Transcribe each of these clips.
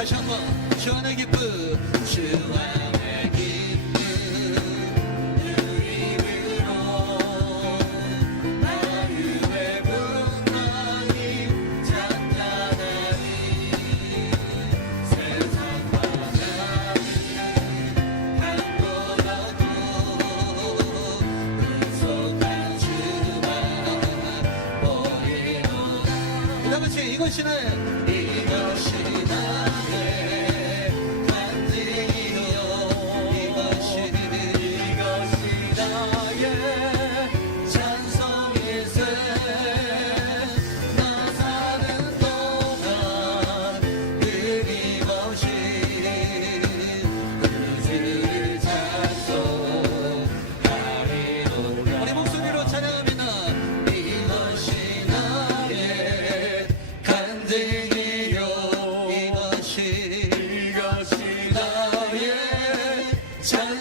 다시 한번 주안의 기쁨 주안의 기쁨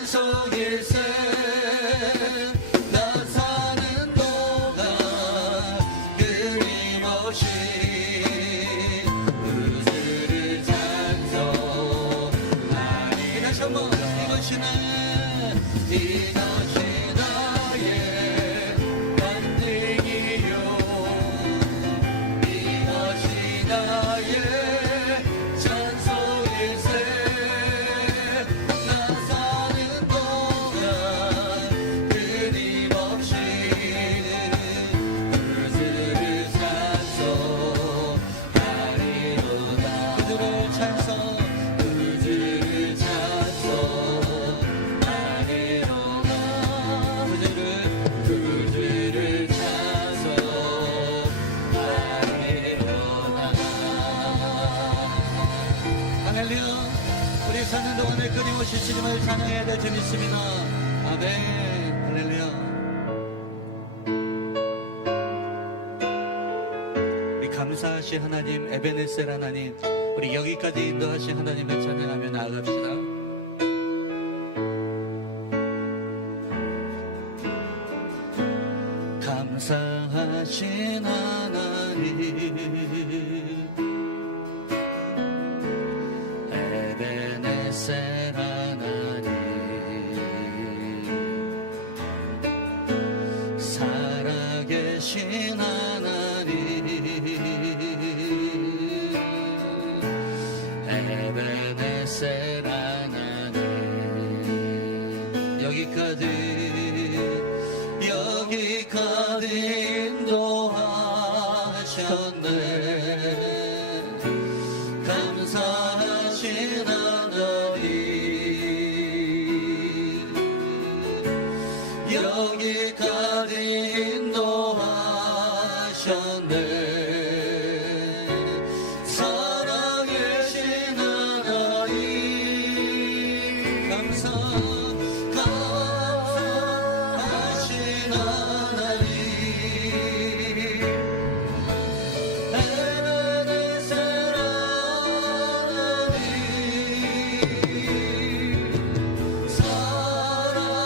찬송일세 나 사는 동안 끊임없이 우주를 찬송하리. 다시 한번 이것이 나의 번뜩이요 이것이 나의 찬송일세 나 사는 동안 끊임없이 우주를 찬송하리로다. 우주를 우리 사는 동안에 끊임없이 주님을 찬양해야 될 줄 믿습니다. 아멘. 할렐루야. 우리 감사하신 하나님, 에베네셀 하나님, 우리 여기까지 인도하신 하나님을 찬양하며 나아갑시다. 감사하신 하나님, 에베네셀 하나님, 살아계신 하나님, 에베네셀 하나님, 여기까지 인도하셨네. 감사하신 하나님, 여기까지 인도하셨네. 살아계신 하나님, 감사하신 하나님, 에베네셀 하나님,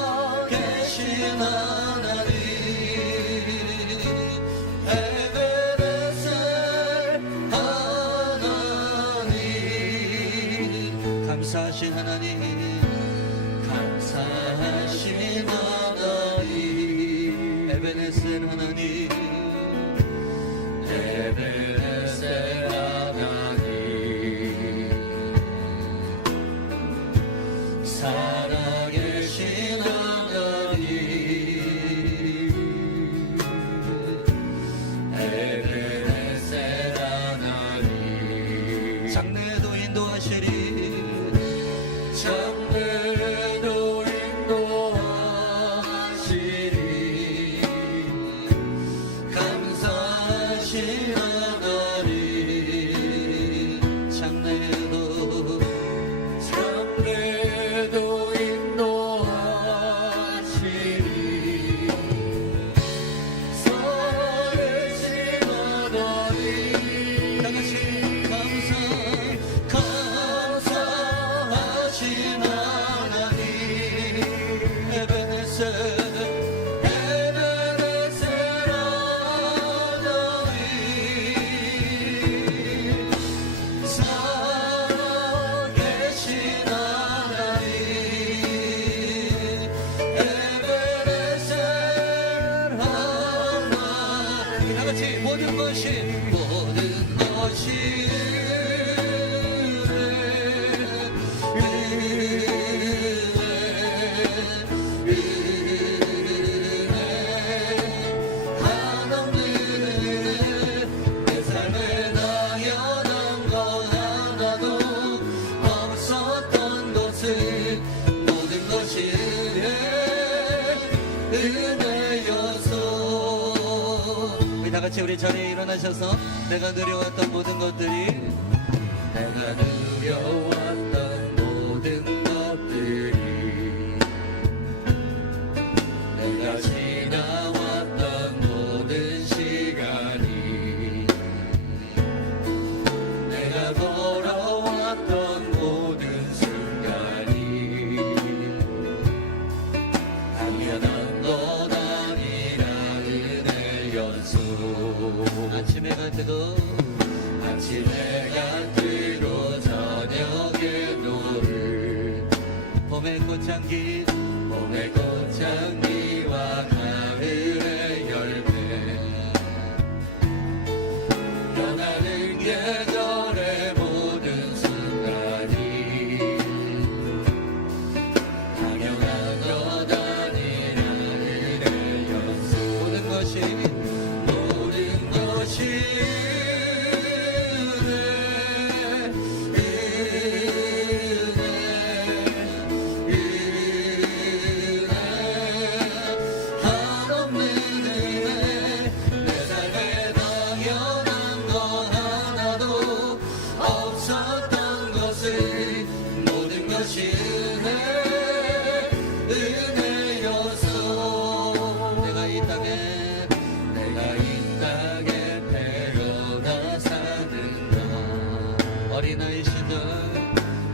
살아계신 하나님, 에베네셀 하나님, 감사하신 하나님, 감사하신 하나님, 에베네셀 하나님, 에베네셀 하나님, 살아계신 하나님, 에베네셀 하나님, 장래에도 인도하시리, 장래에도 인도하시리. 감사하신 하나님, 장래에도 인도하시리. 살아계신 하나님, 다같이 감사하신 하나님, 에베네셀 하나님, 살아계신 하나님, 에베네셀 하나님, 다같이 모든 것이 내 삶에 당연한 건 하나도 없었던 것을 모든 것이 은혜여서. 우리 다같이 우리 자리에 일어나셔서 내가 누려왔던 모든 것들이, 내가 누려왔던 모든 것들이, 내가 지나왔던 모든 시간이, 내가 걸어왔던 모든 순간이, 꽃향기 봄의 꽃향기와 가을의 열매 변하는 계절의 모든 순간이 당연한 것 아니라 은혜였어. 모든 것이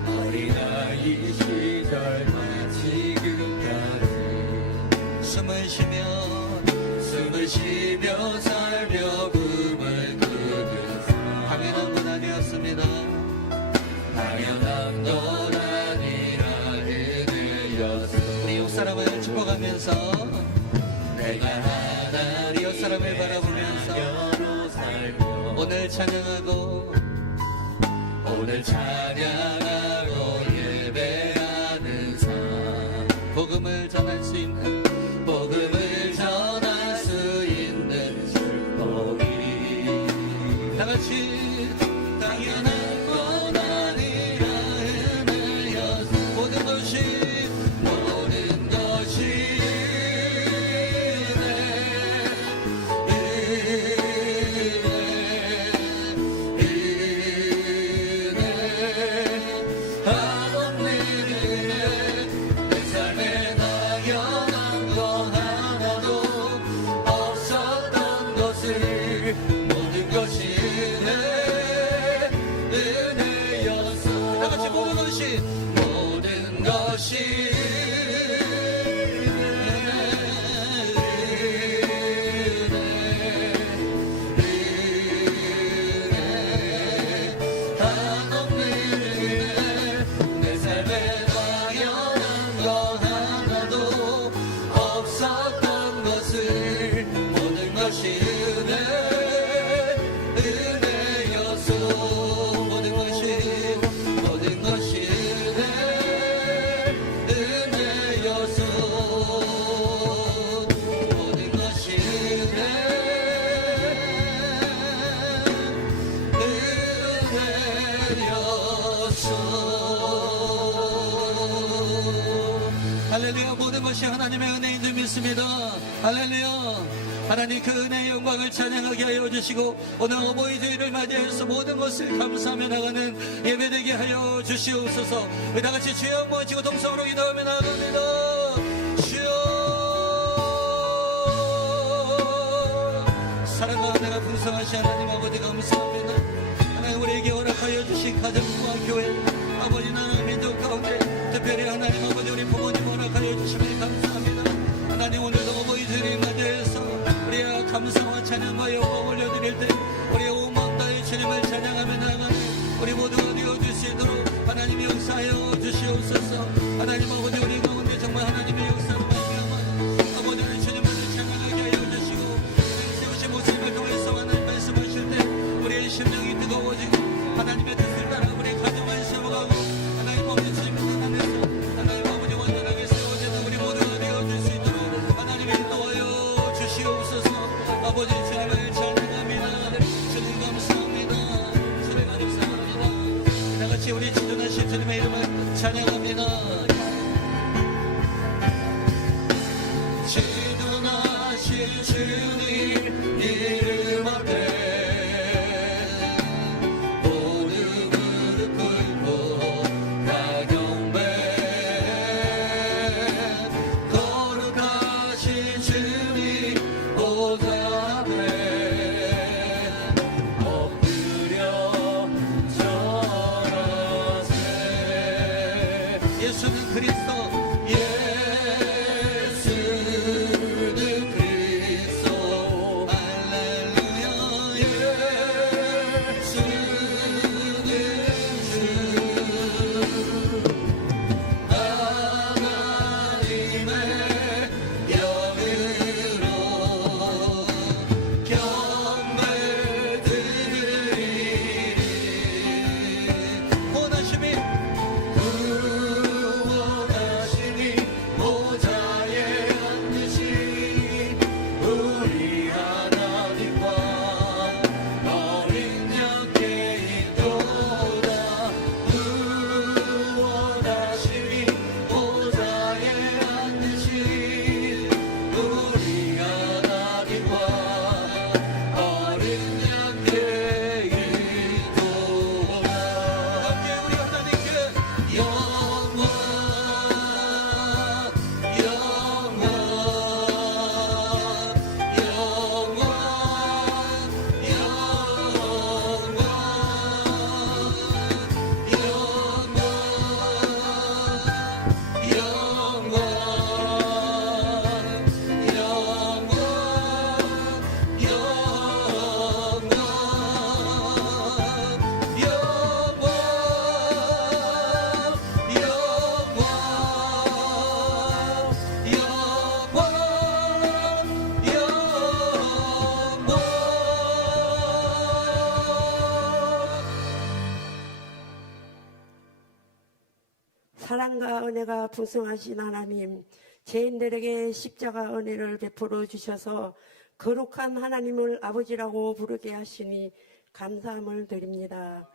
어린아이 시절 지금까지 숨을 쉬며 살며 꿈을 꾸는 당연한 건 아니었습니다. 당연한 건 아니라 은혜였어. 우리 옆사람을 축복하면서 내가 하나님 옆사람을 바라보면서 오늘 찬양하고 예배하는 삶 복음을 전할 수 있는 축복이 다같이 당연한 건 아니라 은혜였어. 모든 것이 할렐루야. 모든 것이 하나님의 은혜인 줄 믿습니다. 할렐루야. 하나님 그 은혜의 영광을 찬양하게 하여 주시고 오늘 어버이 주일을 맞이해서 모든 것을 감사하며 나가는 예배되게 하여 주시옵소서. 우리 다같이 주여 한번 치고 동성으로 기도하며 나갑니다. 주여. 사랑과 은혜가 풍성하신 하나님 아버지 감사합니다. 하나님 우리에게 허락하여 주신 가정과 교회 아버지나 민족 가운데 특별히 하나님 아버지 우리 부모님 허락하여 주심을 감사합니다. 하나님 오늘도 어버이 주일을 맞이해서 우리가 감사와 찬양과 영광 올려드릴 때 우리의 온 마음 다해 주님을 찬양하며 나가는 우리 모두가 되어줄 수 있도록 하나님이 역사하여 주시옵소서. 하나님 아버지 우리 가운데 정말 하나님의 역사로 말미암아 아버지를 주님을 찬양하게 하여 주시고 세우신 모습을 통해서 하나님 말씀하실 때 우리의 심령이 뜨거워지고 하나님의 뜻을 따라 우리 가정을 세워가고 하나님 아버지 주님을 떠나면서 하나님 아버지 완전하게 세워지는 우리 모두가 되어줄 수 있도록 하나님이 인도하여 주시옵소서. 아버지 주님을 찬양합니다. 주님 감사합니다. 주님 감사합니다. 다같이 우리 지존하신 주님의 이름을 찬양합니다. 지존하신 주님 이름 앞에 예수는 그리스도 할렐루야 예수는 주 하나님 은혜가 풍성하신 하나님, 죄인들에게 십자가 은혜를 베풀어 주셔서 거룩한 하나님을 아버지라고 부르게 하시니 감사함을 드립니다.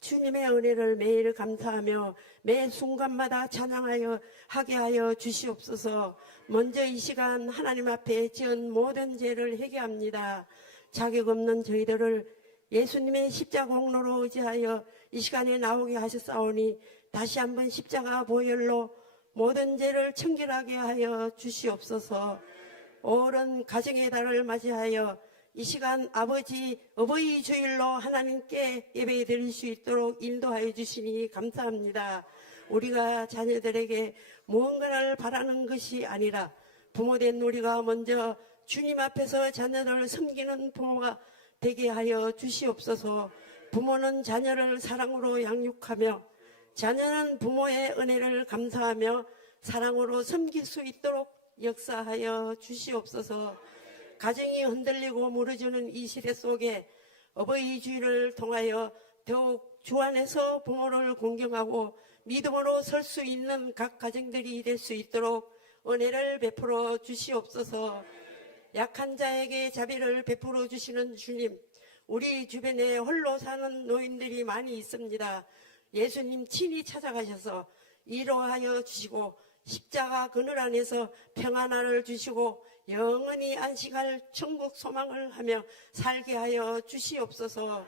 주님의 은혜를 매일 감사하며 매 순간마다 찬양하여 하게 하여 주시옵소서. 먼저 이 시간 하나님 앞에 지은 모든 죄를 회개합니다. 자격 없는 저희들을 예수님의 십자가 공로로 의지하여 이 시간에 나오게 하셨사오니 다시 한번 십자가 보혈로 모든 죄를 청결하게 하여 주시옵소서. 오랜 가정의 달을 맞이하여 이 시간 어버이 주일로 하나님께 예배 드릴 수 있도록 인도하여 주시니 감사합니다. 우리가 자녀들에게 무언가를 바라는 것이 아니라 부모된 우리가 먼저 주님 앞에서 자녀를 섬기는 부모가 되게 하여 주시옵소서. 부모는 자녀를 사랑으로 양육하며 자녀는 부모의 은혜를 감사하며 사랑으로 섬길 수 있도록 역사하여 주시옵소서. 가정이 흔들리고 무너지는 이 시대 속에 어버이 주일을 통하여 더욱 주 안에서 부모를 공경하고 믿음으로 설 수 있는 각 가정들이 될 수 있도록 은혜를 베풀어 주시옵소서. 약한 자에게 자비를 베풀어 주시는 주님, 우리 주변에 홀로 사는 노인들이 많이 있습니다. 예수님 친히 찾아가셔서 위로하여 주시고 십자가 그늘 안에서 평안을 주시고 영원히 안식할 천국 소망을 하며 살게 하여 주시옵소서.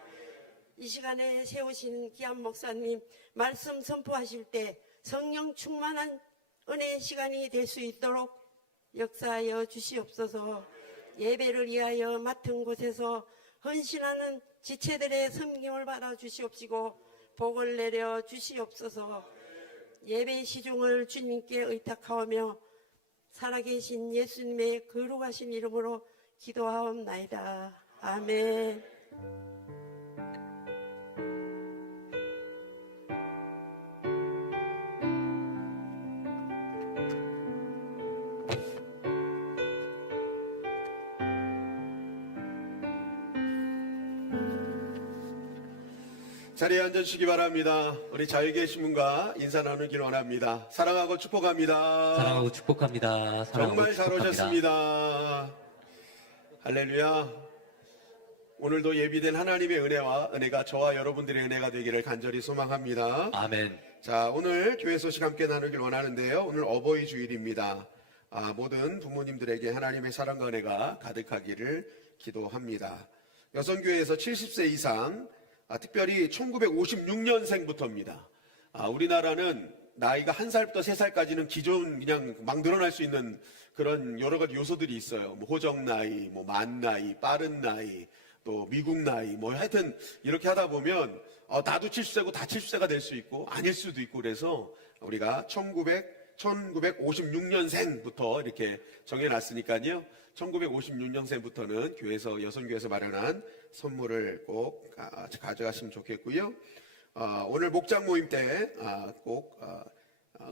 이 시간에 세우신 귀한 목사님 말씀 선포하실 때 성령 충만한 은혜 시간이 될 수 있도록 역사하여 주시옵소서. 예배를 위하여 맡은 곳에서 헌신하는 지체들의 섬김을 받아 주시옵시고 복을 내려 주시옵소서. 예배 시중을 주님께 의탁하오며 살아계신 예수님의 거룩하신 이름으로 기도하옵나이다. 아멘. 자리에 앉으시기 바랍니다. 우리 자유 계신 분과 인사 나누길 원합니다. 사랑하고 축복합니다. 사랑하고 축복합니다. 사랑하고 정말 잘 축복합니다. 오셨습니다. 할렐루야. 오늘도 예비된 하나님의 은혜가 저와 여러분들의 은혜가 되기를 간절히 소망합니다. 아멘. 자, 오늘 교회 소식 함께 나누길 원하는데요. 오늘 어버이 주일입니다. 모든 부모님들에게 하나님의 사랑과 은혜가 가득하기를 기도합니다. 여성교회에서 70세 이상, 특별히 1956년생부터입니다. 우리나라는 나이가 1살부터 3살까지는 기존 그냥 막 늘어날 수 있는 그런 여러 가지 요소들이 있어요. 뭐 호적 나이, 뭐 만 나이, 빠른 나이, 또 미국 나이, 뭐 하여튼 이렇게 하다 보면 나도 70세고 다 70세가 될 수 있고 아닐 수도 있고 그래서 우리가 1956년생부터 이렇게 정해놨으니까요. 1956년생부터는 교회에서 여성교회에서 마련한 선물을 꼭 가져가시면 좋겠고요. 오늘 목장 모임 때 꼭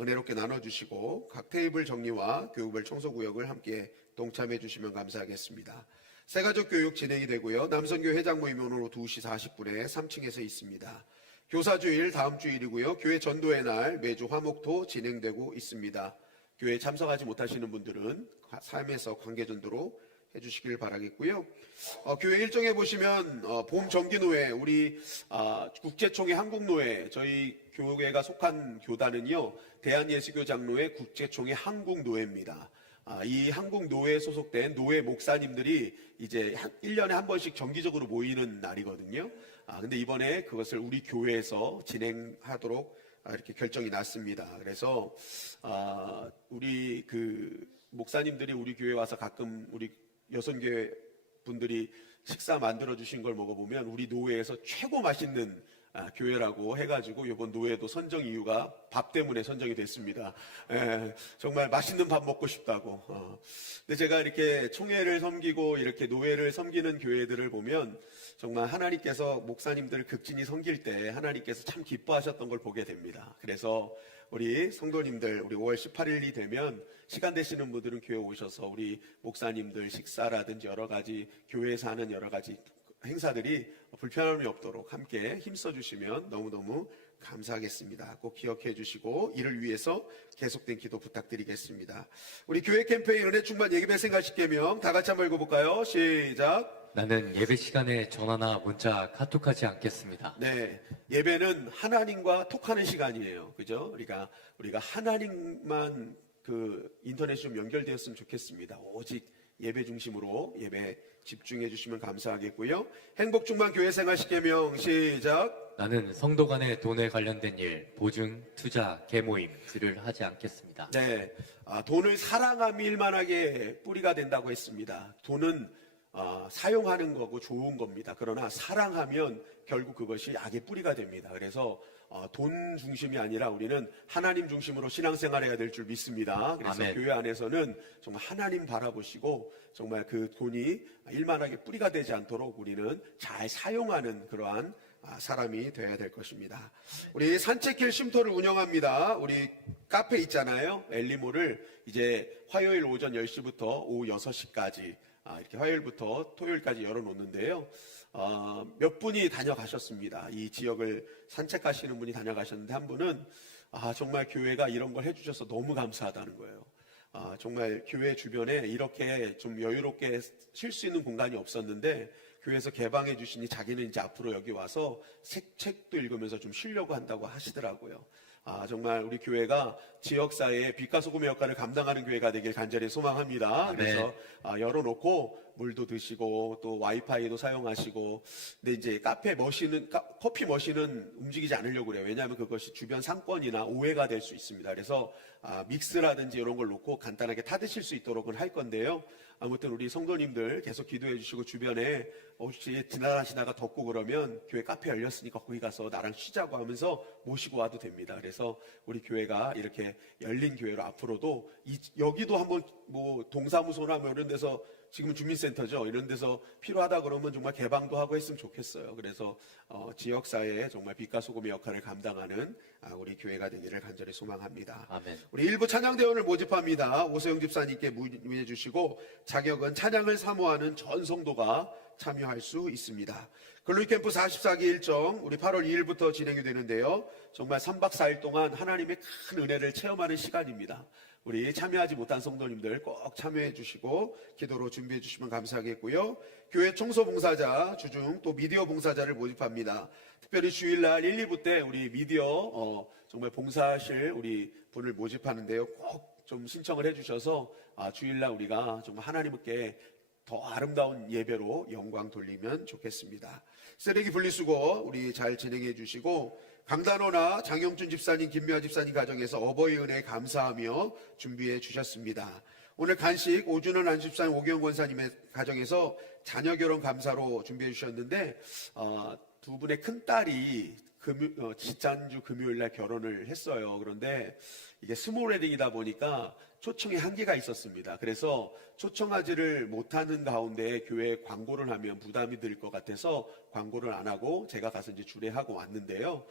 은혜롭게 나눠주시고 각 테이블 정리와 교육별 청소구역을 함께 동참해 주시면 감사하겠습니다. 새가족 교육 진행이 되고요. 남성교회 회장 모임이 오늘 오후 2시 40분에 3층에서 있습니다. 교사주일 다음 주일이고요. 교회 전도의 날 매주 화목토 진행되고 있습니다. 교회에 참석하지 못하시는 분들은 삶에서 관계전도로 해주시길 바라겠고요. 교회 일정에 보시면 봄 정기노회, 우리 국제총회 한국노회, 저희 교회가 속한 교단은요 대한예수교장로회 국제총회 한국노회입니다. 이 한국노회에 소속된 노회 목사님들이 이제 1년에 한 번씩 정기적으로 모이는 날이거든요. 근데 이번에 그것을 우리 교회에서 진행하도록 이렇게 결정이 났습니다. 그래서 우리 목사님들이 우리 교회 와서 가끔 우리 여성교회 분들이 식사 만들어 주신 걸 먹어보면 우리 노회에서 최고 맛있는 교회라고 해가지고 이번 노회도 선정 이유가 밥 때문에 선정이 됐습니다. 정말 맛있는 밥 먹고 싶다고. 근데 제가 이렇게 총회를 섬기고 이렇게 노회를 섬기는 교회들을 보면 정말 하나님께서 목사님들을 극진히 섬길 때 하나님께서 참 기뻐하셨던 걸 보게 됩니다. 그래서 우리 성도님들, 우리 5월 18일이 되면 시간 되시는 분들은 교회 오셔서 우리 목사님들 식사라든지 여러 가지 교회에서 하는 여러 가지 행사들이 불편함이 없도록 함께 힘써 주시면 너무너무 감사하겠습니다. 꼭 기억해 주시고 이를 위해서 계속된 기도 부탁드리겠습니다. 우리 교회 캠페인 은혜 충만 예배 생활식 계명 다 같이 한번 읽어볼까요? 시작. 나는 예배 시간에 전화나 문자, 카톡하지 않겠습니다. 네, 예배는 하나님과 톡하는 시간이에요. 그죠? 우리가 하나님만 인터넷 좀 연결되었으면 좋겠습니다. 오직 예배 중심으로 예배 집중해 주시면 감사하겠고요. 행복 충만 교회 생활식 계명 시작. 나는 성도 간의 돈에 관련된 일, 보증, 투자, 계모임들을 하지 않겠습니다. 네, 돈을 사랑함이 일만하게 뿌리가 된다고 했습니다. 돈은 사용하는 거고 좋은 겁니다. 그러나 사랑하면 결국 그것이 악의 뿌리가 됩니다. 그래서 돈 중심이 아니라 우리는 하나님 중심으로 신앙생활해야 될 줄 믿습니다. 그래서 아멘. 교회 안에서는 정말 하나님 바라보시고 정말 그 돈이 일만하게 뿌리가 되지 않도록 우리는 잘 사용하는 그러한 사람이 되어야 될 것입니다. 우리 산책길 쉼터를 운영합니다. 우리 카페 있잖아요. 엘리모를 이제 화요일 오전 10시부터 오후 6시까지 이렇게 화요일부터 토요일까지 열어놓는데요. 몇 분이 다녀가셨습니다. 이 지역을 산책하시는 분이 다녀가셨는데 한 분은 정말 교회가 이런 걸 해주셔서 너무 감사하다는 거예요. 정말 교회 주변에 이렇게 좀 여유롭게 쉴 수 있는 공간이 없었는데 교회에서 개방해 주시니 자기는 이제 앞으로 여기 와서 책도 읽으면서 좀 쉬려고 한다고 하시더라고요. 정말 우리 교회가 지역사회에 빛과 소금의 역할을 감당하는 교회가 되길 간절히 소망합니다. 그래서 열어놓고 물도 드시고 또 와이파이도 사용하시고, 근데 이제 커피 머신은 움직이지 않으려고 그래요. 왜냐하면 그것이 주변 상권이나 오해가 될 수 있습니다. 그래서 믹스라든지 이런 걸 놓고 간단하게 타드실 수 있도록은 할 건데요. 아무튼 우리 성도님들 계속 기도해 주시고 주변에 혹시 지나가시다가 덥고 그러면 교회 카페 열렸으니까 거기 가서 나랑 쉬자고 하면서 모시고 와도 됩니다. 그래서 우리 교회가 이렇게 열린 교회로 앞으로도 여기도 한번 뭐 동사무소나 뭐 이런 데서 지금은 주민센터죠. 이런 데서 필요하다 그러면 정말 개방도 하고 했으면 좋겠어요. 그래서 지역사회에 정말 빛과 소금의 역할을 감당하는 우리 교회가 되기를 간절히 소망합니다. 아멘. 우리 일부 찬양대원을 모집합니다. 오세영 집사님께 문의해 주시고 자격은 찬양을 사모하는 전 성도가 참여할 수 있습니다. 글로리 캠프 44기 일정 우리 8월 2일부터 진행이 되는데요. 정말 3박 4일 동안 하나님의 큰 은혜를 체험하는 시간입니다. 우리 참여하지 못한 성도님들 꼭 참여해 주시고 기도로 준비해 주시면 감사하겠고요. 교회 청소 봉사자, 주중 또 미디어 봉사자를 모집합니다. 특별히 주일날 1, 2부 때 우리 미디어 정말 봉사하실 우리 분을 모집하는데요. 꼭 좀 신청을 해 주셔서 주일날 우리가 정말 하나님께 더 아름다운 예배로 영광 돌리면 좋겠습니다. 쓰레기 분리수거 우리 잘 진행해 주시고, 강단호나 장영준 집사님, 김미아 집사님 가정에서 어버이 은혜에 감사하며 준비해 주셨습니다. 오늘 간식 오준원 안집사님, 오경 권사님의 가정에서 자녀 결혼 감사로 준비해 주셨는데 두 분의 큰딸이 지난주 금요일날 결혼을 했어요. 그런데 이게 스몰 웨딩이다 보니까 초청에 한계가 있었습니다. 그래서 초청하지를 못하는 가운데 교회에 광고를 하면 부담이 들 것 같아서 광고를 안 하고 제가 가서 이제 주례하고 왔는데요.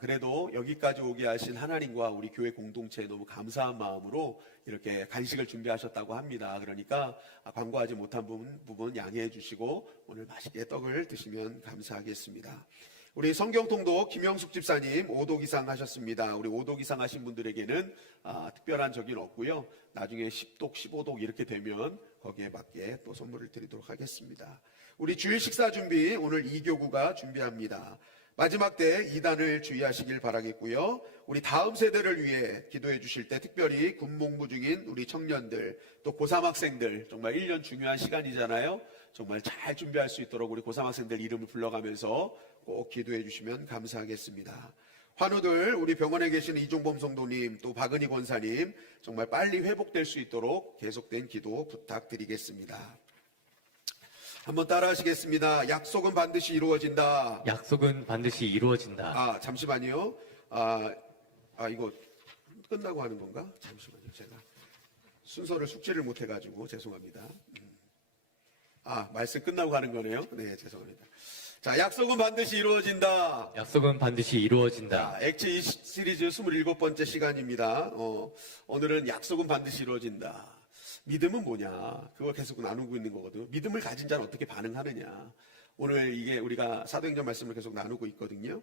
그래도 여기까지 오게 하신 하나님과 우리 교회 공동체에 너무 감사한 마음으로 이렇게 간식을 준비하셨다고 합니다. 그러니까 광고하지 못한 부분 양해해 주시고 오늘 맛있게 떡을 드시면 감사하겠습니다. 우리 성경통독 김영숙 집사님 5독 이상 하셨습니다. 우리 5독 이상 하신 분들에게는 특별한 적은 없고요. 나중에 10독, 15독 이렇게 되면 거기에 맞게 또 선물을 드리도록 하겠습니다. 우리 주일 식사 준비 오늘 2교구가 준비합니다. 마지막 때 2단을 주의하시길 바라겠고요. 우리 다음 세대를 위해 기도해 주실 때 특별히 군복무 중인 우리 청년들 또 고3 학생들 정말 1년 중요한 시간이잖아요. 정말 잘 준비할 수 있도록 우리 고3 학생들 이름을 불러가면서 꼭 기도해 주시면 감사하겠습니다. 환우들 우리 병원에 계시는 이종범 성도님 또 박은희 권사님 정말 빨리 회복될 수 있도록 계속된 기도 부탁드리겠습니다. 한번 따라 하시겠습니다. 약속은 반드시 이루어진다. 약속은 반드시 이루어진다. 잠시만요. 이거 끝나고 하는 건가? 잠시만요. 제가 순서를 숙지를 못 해가지고 죄송합니다. 말씀 끝나고 하는 거네요. 네, 죄송합니다. 자, 약속은 반드시 이루어진다. 약속은 반드시 이루어진다. 액치 시리즈 27번째 시간입니다. 오늘은 약속은 반드시 이루어진다. 믿음은 뭐냐? 그걸 계속 나누고 있는 거거든요. 믿음을 가진 자는 어떻게 반응하느냐? 오늘 이게 우리가 사도행전 말씀을 계속 나누고 있거든요.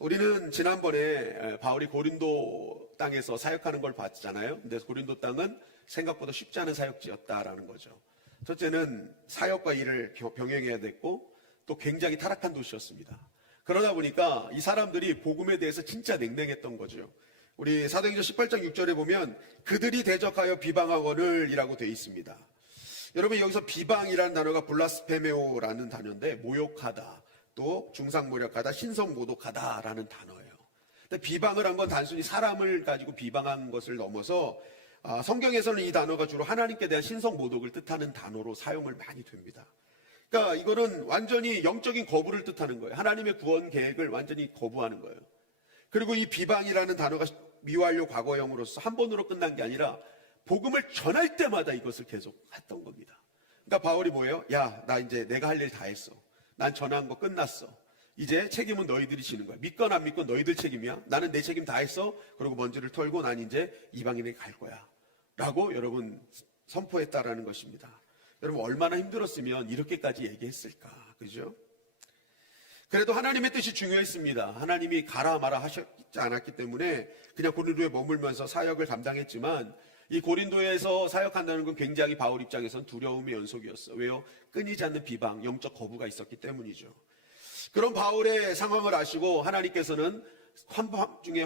우리는 지난번에 바울이 고린도 땅에서 사역하는 걸 봤잖아요. 근데 고린도 땅은 생각보다 쉽지 않은 사역지였다라는 거죠. 첫째는 사역과 일을 병행해야 됐고 또 굉장히 타락한 도시였습니다. 그러다 보니까 이 사람들이 복음에 대해서 진짜 냉랭했던 거죠. 우리 사도행전 18장 6절에 보면 그들이 대적하여 비방하거늘 이라고 되어 있습니다. 여러분 여기서 비방이라는 단어가 블라스페메오라는 단어인데 모욕하다, 또 중상모략하다, 신성모독하다라는 단어예요. 근데 비방을 한 건 단순히 사람을 가지고 비방한 것을 넘어서 성경에서는 이 단어가 주로 하나님께 대한 신성모독을 뜻하는 단어로 사용을 많이 됩니다. 그러니까 이거는 완전히 영적인 거부를 뜻하는 거예요. 하나님의 구원 계획을 완전히 거부하는 거예요. 그리고 이 비방이라는 단어가 미완료 과거형으로서 한 번으로 끝난 게 아니라 복음을 전할 때마다 이것을 계속 했던 겁니다. 그러니까 바울이 뭐예요? 야, 나 이제 내가 할 일 다 했어. 난 전한 거 끝났어. 이제 책임은 너희들이 지는 거야. 믿건 안 믿건 너희들 책임이야. 나는 내 책임 다 했어. 그리고 먼지를 털고 난 이제 이방인에게 갈 거야. 라고 여러분 선포했다라는 것입니다. 여러분 얼마나 힘들었으면 이렇게까지 얘기했을까. 그죠? 그래도 하나님의 뜻이 중요했습니다. 하나님이 가라 마라 하셨지 않았기 때문에 그냥 고린도에 머물면서 사역을 감당했지만 이 고린도에서 사역한다는 건 굉장히 바울 입장에선 두려움의 연속이었어. 왜요? 끊이지 않는 비방, 영적 거부가 있었기 때문이죠. 그런 바울의 상황을 아시고 하나님께서는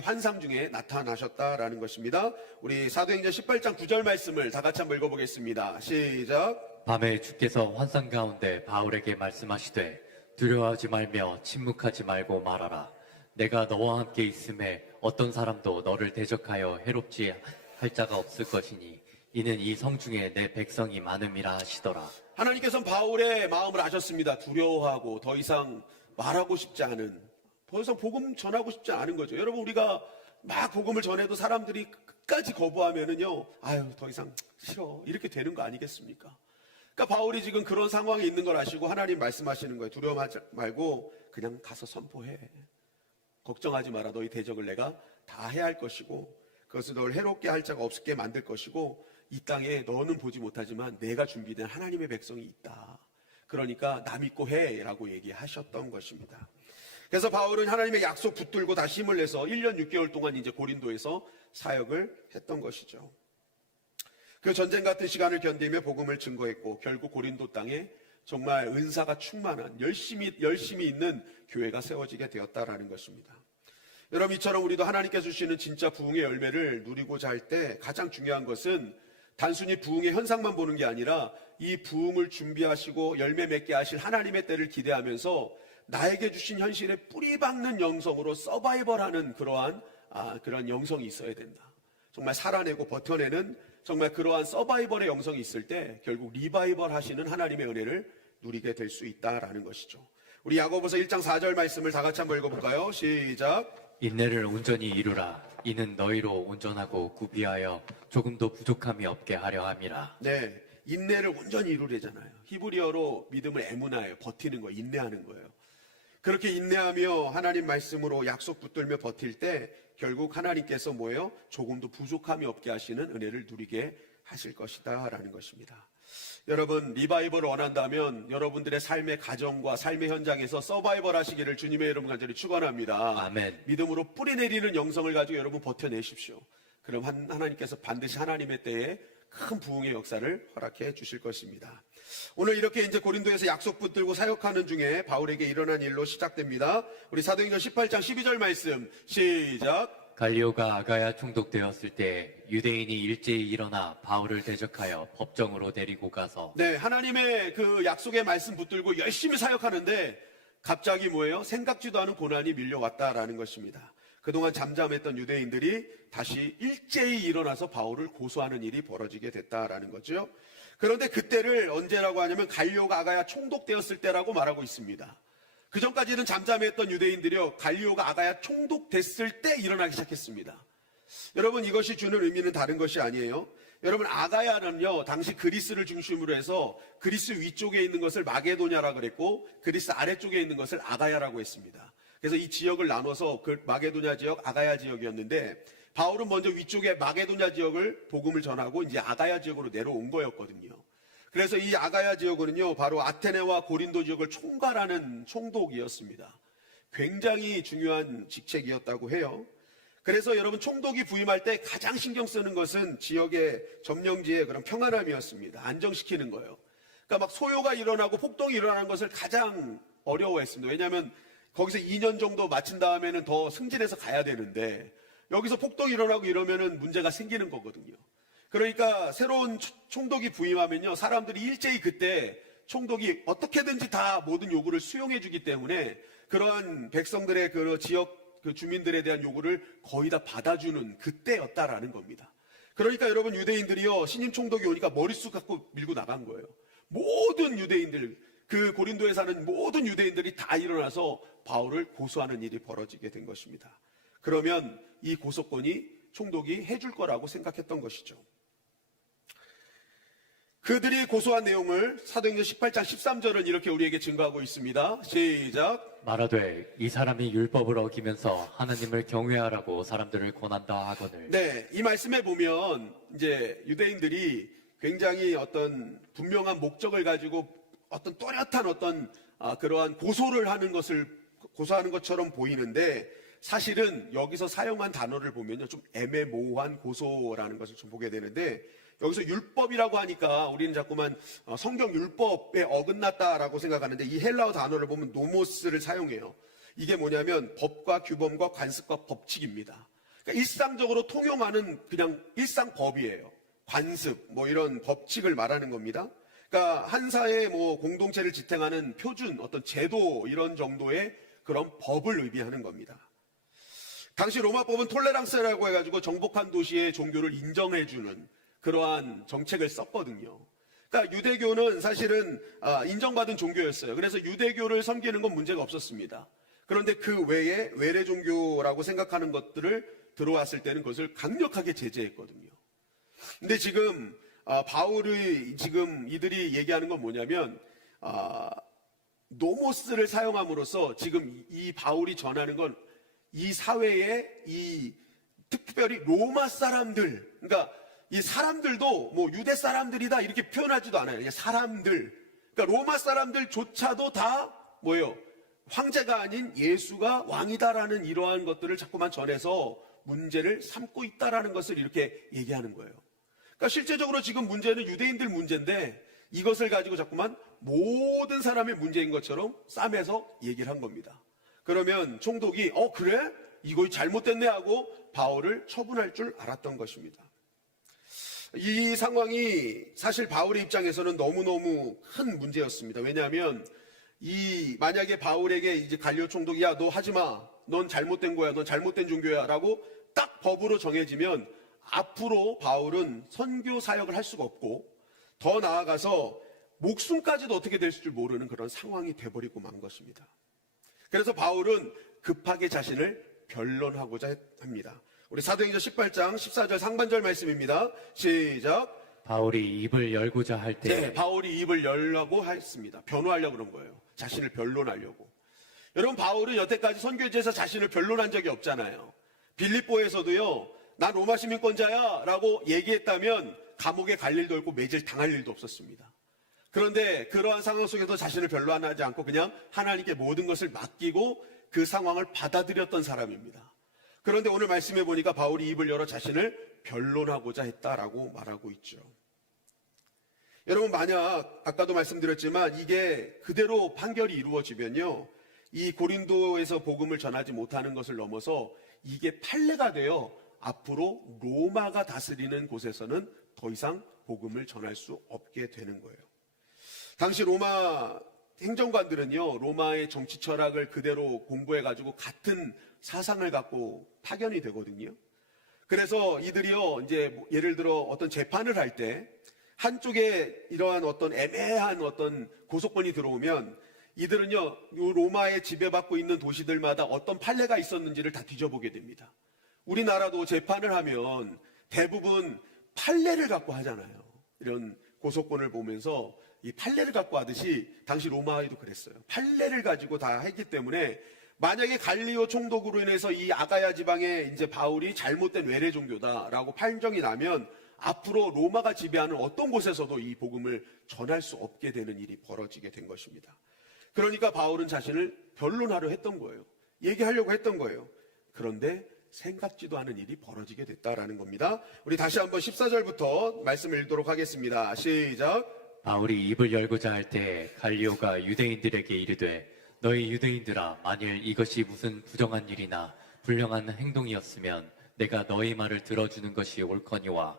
환상 중에 나타나셨다라는 것입니다. 우리 사도행전 18장 9절 말씀을 다 같이 한번 읽어보겠습니다. 시작. 밤에 주께서 환상 가운데 바울에게 말씀하시되 두려워하지 말며 침묵하지 말고 말하라. 내가 너와 함께 있음에 어떤 사람도 너를 대적하여 해롭지 할 자가 없을 것이니 이는 이 성중에 내 백성이 많음이라 하시더라. 하나님께서는 바울의 마음을 아셨습니다. 두려워하고 더 이상 말하고 싶지 않은, 더 이상 복음 전하고 싶지 않은 거죠. 여러분 우리가 막 복음을 전해도 사람들이 끝까지 거부하면은요, 아유 더 이상 싫어 이렇게 되는 거 아니겠습니까? 그러니까 바울이 지금 그런 상황에 있는 걸 아시고 하나님 말씀하시는 거예요. 두려워하지 말고 그냥 가서 선포해. 걱정하지 마라. 너희 대적을 내가 다 해야 할 것이고 그것을 널 해롭게 할 자가 없게 만들 것이고 이 땅에 너는 보지 못하지만 내가 준비된 하나님의 백성이 있다. 그러니까 나 믿고 해 라고 얘기하셨던 것입니다. 그래서 바울은 하나님의 약속 붙들고 다시 힘을 내서 1년 6개월 동안 이제 고린도에서 사역을 했던 것이죠. 그 전쟁 같은 시간을 견디며 복음을 증거했고 결국 고린도 땅에 정말 은사가 충만한 열심히 있는 교회가 세워지게 되었다라는 것입니다. 여러분 이처럼 우리도 하나님께서 주시는 진짜 부흥의 열매를 누리고자 할 때 가장 중요한 것은 단순히 부흥의 현상만 보는 게 아니라 이 부흥을 준비하시고 열매 맺게 하실 하나님의 때를 기대하면서 나에게 주신 현실에 뿌리 박는 영성으로 서바이벌하는 그런 영성이 있어야 된다. 정말 살아내고 버텨내는 정말 그러한 서바이벌의 영성이 있을 때 결국 리바이벌 하시는 하나님의 은혜를 누리게 될 수 있다라는 것이죠. 우리 야고보서 1장 4절 말씀을 다 같이 한번 읽어볼까요? 시작. 인내를 온전히 이루라. 이는 너희로 온전하고 구비하여 조금도 부족함이 없게 하려 함이라. 네, 인내를 온전히 이루래잖아요. 히브리어로 믿음을 에무나예요. 버티는 거, 인내하는 거예요. 그렇게 인내하며 하나님 말씀으로 약속 붙들며 버틸 때 결국 하나님께서 뭐예요? 조금도 부족함이 없게 하시는 은혜를 누리게 하실 것이다 라는 것입니다. 여러분 리바이벌을 원한다면 여러분들의 삶의 가정과 삶의 현장에서 서바이벌 하시기를 주님의 이름 간절히 축원합니다. 아멘. 믿음으로 뿌리내리는 영성을 가지고 여러분 버텨내십시오. 그럼 하나님께서 반드시 하나님의 때에 큰 부흥의 역사를 허락해 주실 것입니다. 오늘 이렇게 이제 고린도에서 약속 붙들고 사역하는 중에 바울에게 일어난 일로 시작됩니다. 우리 사도행전 18장 12절 말씀 시작. 갈리오가 아가야 총독되었을 때 유대인이 일제히 일어나 바울을 대적하여 법정으로 데리고 가서 네, 하나님의 그 약속의 말씀 붙들고 열심히 사역하는데 갑자기 뭐예요? 생각지도 않은 고난이 밀려왔다라는 것입니다. 그동안 잠잠했던 유대인들이 다시 일제히 일어나서 바울을 고소하는 일이 벌어지게 됐다라는 거죠. 그런데 그때를 언제라고 하냐면 갈리오가 아가야 총독되었을 때라고 말하고 있습니다. 그 전까지는 잠잠했던 유대인들이요, 갈리오가 아가야 총독됐을 때 일어나기 시작했습니다. 여러분 이것이 주는 의미는 다른 것이 아니에요. 여러분 아가야는요 당시 그리스를 중심으로 해서 그리스 위쪽에 있는 것을 마게도냐라고 그랬고 그리스 아래쪽에 있는 것을 아가야라고 했습니다. 그래서 이 지역을 나눠서 그 마게도냐 지역, 아가야 지역이었는데 바울은 먼저 위쪽에 마게도냐 지역을 복음을 전하고 이제 아가야 지역으로 내려온 거였거든요. 그래서 이 아가야 지역은요, 바로 아테네와 고린도 지역을 총괄하는 총독이었습니다. 굉장히 중요한 직책이었다고 해요. 그래서 여러분, 총독이 부임할 때 가장 신경 쓰는 것은 지역의 점령지의 그런 평안함이었습니다. 안정시키는 거예요. 그러니까 막 소요가 일어나고 폭동이 일어나는 것을 가장 어려워했습니다. 왜냐하면 거기서 2년 정도 마친 다음에는 더 승진해서 가야 되는데 여기서 폭동이 일어나고 이러면은 문제가 생기는 거거든요. 그러니까 새로운 총독이 부임하면요, 사람들이 일제히 그때 총독이 어떻게든지 다 모든 요구를 수용해 주기 때문에 그러한 백성들의 그 지역 그 주민들에 대한 요구를 거의 다 받아주는 그때였다라는 겁니다. 그러니까 여러분, 유대인들이요, 신임 총독이 오니까 머릿수 갖고 밀고 나간 거예요. 모든 유대인들, 그 고린도에 사는 모든 유대인들이 다 일어나서 바울을 고소하는 일이 벌어지게 된 것입니다. 그러면 이 고소권이 총독이 해줄 거라고 생각했던 것이죠. 그들이 고소한 내용을 사도행전 18장 13절은 이렇게 우리에게 증거하고 있습니다. 시작. 말하되 이 사람이 율법을 어기면서 하나님을 경외하라고 사람들을 권한다 하거늘. 네, 이 말씀에 보면 이제 유대인들이 굉장히 어떤 분명한 목적을 가지고 어떤 또렷한 어떤 그러한 고소를 하는 것을 고소하는 것처럼 보이는데, 사실은 여기서 사용한 단어를 보면요, 좀 애매모호한 고소라는 것을 좀 보게 되는데, 여기서 율법이라고 하니까 우리는 자꾸만 성경 율법에 어긋났다라고 생각하는데, 이 헬라어 단어를 보면 노모스를 사용해요. 이게 뭐냐면 법과 규범과 관습과 법칙입니다. 그러니까 일상적으로 통용하는 그냥 일상법이에요. 관습, 뭐 이런 법칙을 말하는 겁니다. 그러니까 한 사회의 뭐 공동체를 지탱하는 표준, 어떤 제도, 이런 정도의 그런 법을 의미하는 겁니다. 당시 로마법은 톨레랑스라고 해가지고 정복한 도시의 종교를 인정해주는 그러한 정책을 썼거든요. 그러니까 유대교는 사실은 인정받은 종교였어요. 그래서 유대교를 섬기는 건 문제가 없었습니다. 그런데 그 외에 외래 종교라고 생각하는 것들을 들어왔을 때는 그것을 강력하게 제재했거든요. 근데 지금 바울의 지금 이들이 얘기하는 건 뭐냐면 노모스를 사용함으로써 지금 이 바울이 전하는 건 이 사회에 이 특별히 로마 사람들, 그러니까 이 사람들도 뭐 유대 사람들이다 이렇게 표현하지도 않아요. 그냥 사람들. 그러니까 로마 사람들조차도 다 뭐예요? 황제가 아닌 예수가 왕이다라는 이러한 것들을 자꾸만 전해서 문제를 삼고 있다라는 것을 이렇게 얘기하는 거예요. 그러니까 실제적으로 지금 문제는 유대인들 문제인데 이것을 가지고 자꾸만 모든 사람의 문제인 것처럼 싸매서 얘기를 한 겁니다. 그러면 총독이 그래? 이거 잘못됐네 하고 바울을 처분할 줄 알았던 것입니다. 이 상황이 사실 바울의 입장에서는 너무너무 큰 문제였습니다. 왜냐하면 만약에 바울에게 이제 갈리오 총독이 야, 너 하지 마. 넌 잘못된 거야. 넌 잘못된 종교야. 라고 딱 법으로 정해지면 앞으로 바울은 선교 사역을 할 수가 없고 더 나아가서 목숨까지도 어떻게 될 줄 모르는 그런 상황이 돼버리고 만 것입니다. 그래서 바울은 급하게 자신을 변론하고자 합니다. 우리 사도행전 18장 14절 상반절 말씀입니다. 시작. 바울이 입을 열고자 할 때 네, 바울이 입을 열라고 했습니다. 변호하려고 그런 거예요. 자신을 변론하려고. 여러분, 바울은 여태까지 선교지에서 자신을 변론한 적이 없잖아요. 빌립보에서도요, 난 로마 시민권자야 라고 얘기했다면 감옥에 갈 일도 없고 매질 당할 일도 없었습니다. 그런데 그러한 상황 속에서 자신을 변론하지 않고 그냥 하나님께 모든 것을 맡기고 그 상황을 받아들였던 사람입니다. 그런데 오늘 말씀해 보니까 바울이 입을 열어 자신을 변론하고자 했다라고 말하고 있죠. 여러분, 만약 아까도 말씀드렸지만 이게 그대로 판결이 이루어지면요, 이 고린도에서 복음을 전하지 못하는 것을 넘어서 이게 판례가 되어 앞으로 로마가 다스리는 곳에서는 더 이상 복음을 전할 수 없게 되는 거예요. 당시 로마 행정관들은요, 로마의 정치 철학을 그대로 공부해가지고 같은 사상을 갖고 파견이 되거든요. 그래서 이들이요, 이제 예를 들어 어떤 재판을 할 때 한쪽에 이러한 어떤 애매한 어떤 고소권이 들어오면 이들은요, 요 로마에 지배받고 있는 도시들마다 어떤 판례가 있었는지를 다 뒤져보게 됩니다. 우리나라도 재판을 하면 대부분 판례를 갖고 하잖아요. 이런 고소권을 보면서 이 판례를 갖고 하듯이 당시 로마에도 그랬어요. 판례를 가지고 다 했기 때문에 만약에 갈리오 총독으로 인해서 이 아가야 지방에 이제 바울이 잘못된 외래 종교다라고 판정이 나면 앞으로 로마가 지배하는 어떤 곳에서도 이 복음을 전할 수 없게 되는 일이 벌어지게 된 것입니다. 그러니까 바울은 자신을 변론하려 했던 거예요. 얘기하려고 했던 거예요. 그런데 생각지도 않은 일이 벌어지게 됐다라는 겁니다. 우리 다시 한번 14절부터 말씀을 읽도록 하겠습니다. 시작. 바울이 입을 열고자 할 때 갈리오가 유대인들에게 이르되 너희 유대인들아 만일 이것이 무슨 부정한 일이나 불량한 행동이었으면 내가 너희 말을 들어주는 것이 옳거니와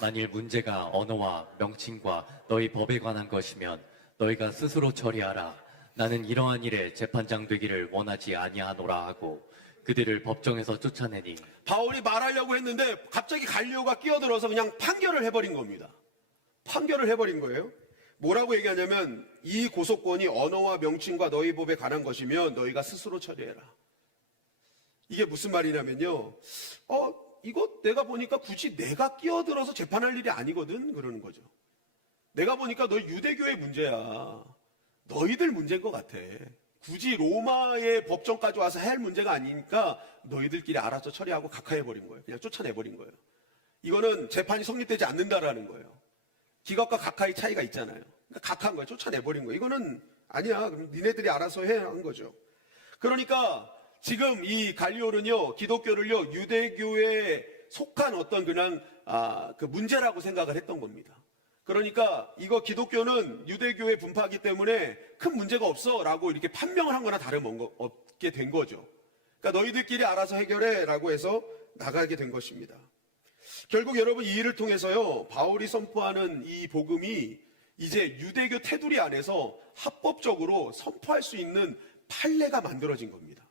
만일 문제가 언어와 명칭과 너희 법에 관한 것이면 너희가 스스로 처리하라. 나는 이러한 일에 재판장 되기를 원하지 아니하노라 하고 그들을 법정에서 쫓아내니 바울이 말하려고 했는데 갑자기 갈리오가 끼어들어서 그냥 판결을 해버린 겁니다. 판결을 해버린 거예요. 뭐라고 얘기하냐면 이 고소권이 언어와 명칭과 너희 법에 관한 것이면 너희가 스스로 처리해라. 이게 무슨 말이냐면요. 이거 내가 보니까 굳이 내가 끼어들어서 재판할 일이 아니거든 그러는 거죠. 내가 보니까 너 유대교의 문제야. 너희들 문제인 것 같아. 굳이 로마의 법정까지 와서 할 문제가 아니니까 너희들끼리 알아서 처리하고 각하해버린 거예요. 그냥 쫓아내버린 거예요. 이거는 재판이 성립되지 않는다라는 거예요. 기각과 각하의 차이가 있잖아요. 그러니까 각하한 거예요. 쫓아내버린 거예요. 이거는 아니야. 그럼 니네들이 알아서 해야 하는 거죠. 그러니까 지금 이 갈리오는요, 기독교를요, 유대교에 속한 어떤 그냥 그 문제라고 생각을 했던 겁니다. 그러니까 이거 기독교는 유대교의 분파이기 때문에 큰 문제가 없어라고 이렇게 판명을 한 거나 다름없게 된 거죠. 그러니까 너희들끼리 알아서 해결해라고 해서 나가게 된 것입니다. 결국 여러분 이 일을 통해서요, 바울이 선포하는 이 복음이 이제 유대교 테두리 안에서 합법적으로 선포할 수 있는 판례가 만들어진 겁니다.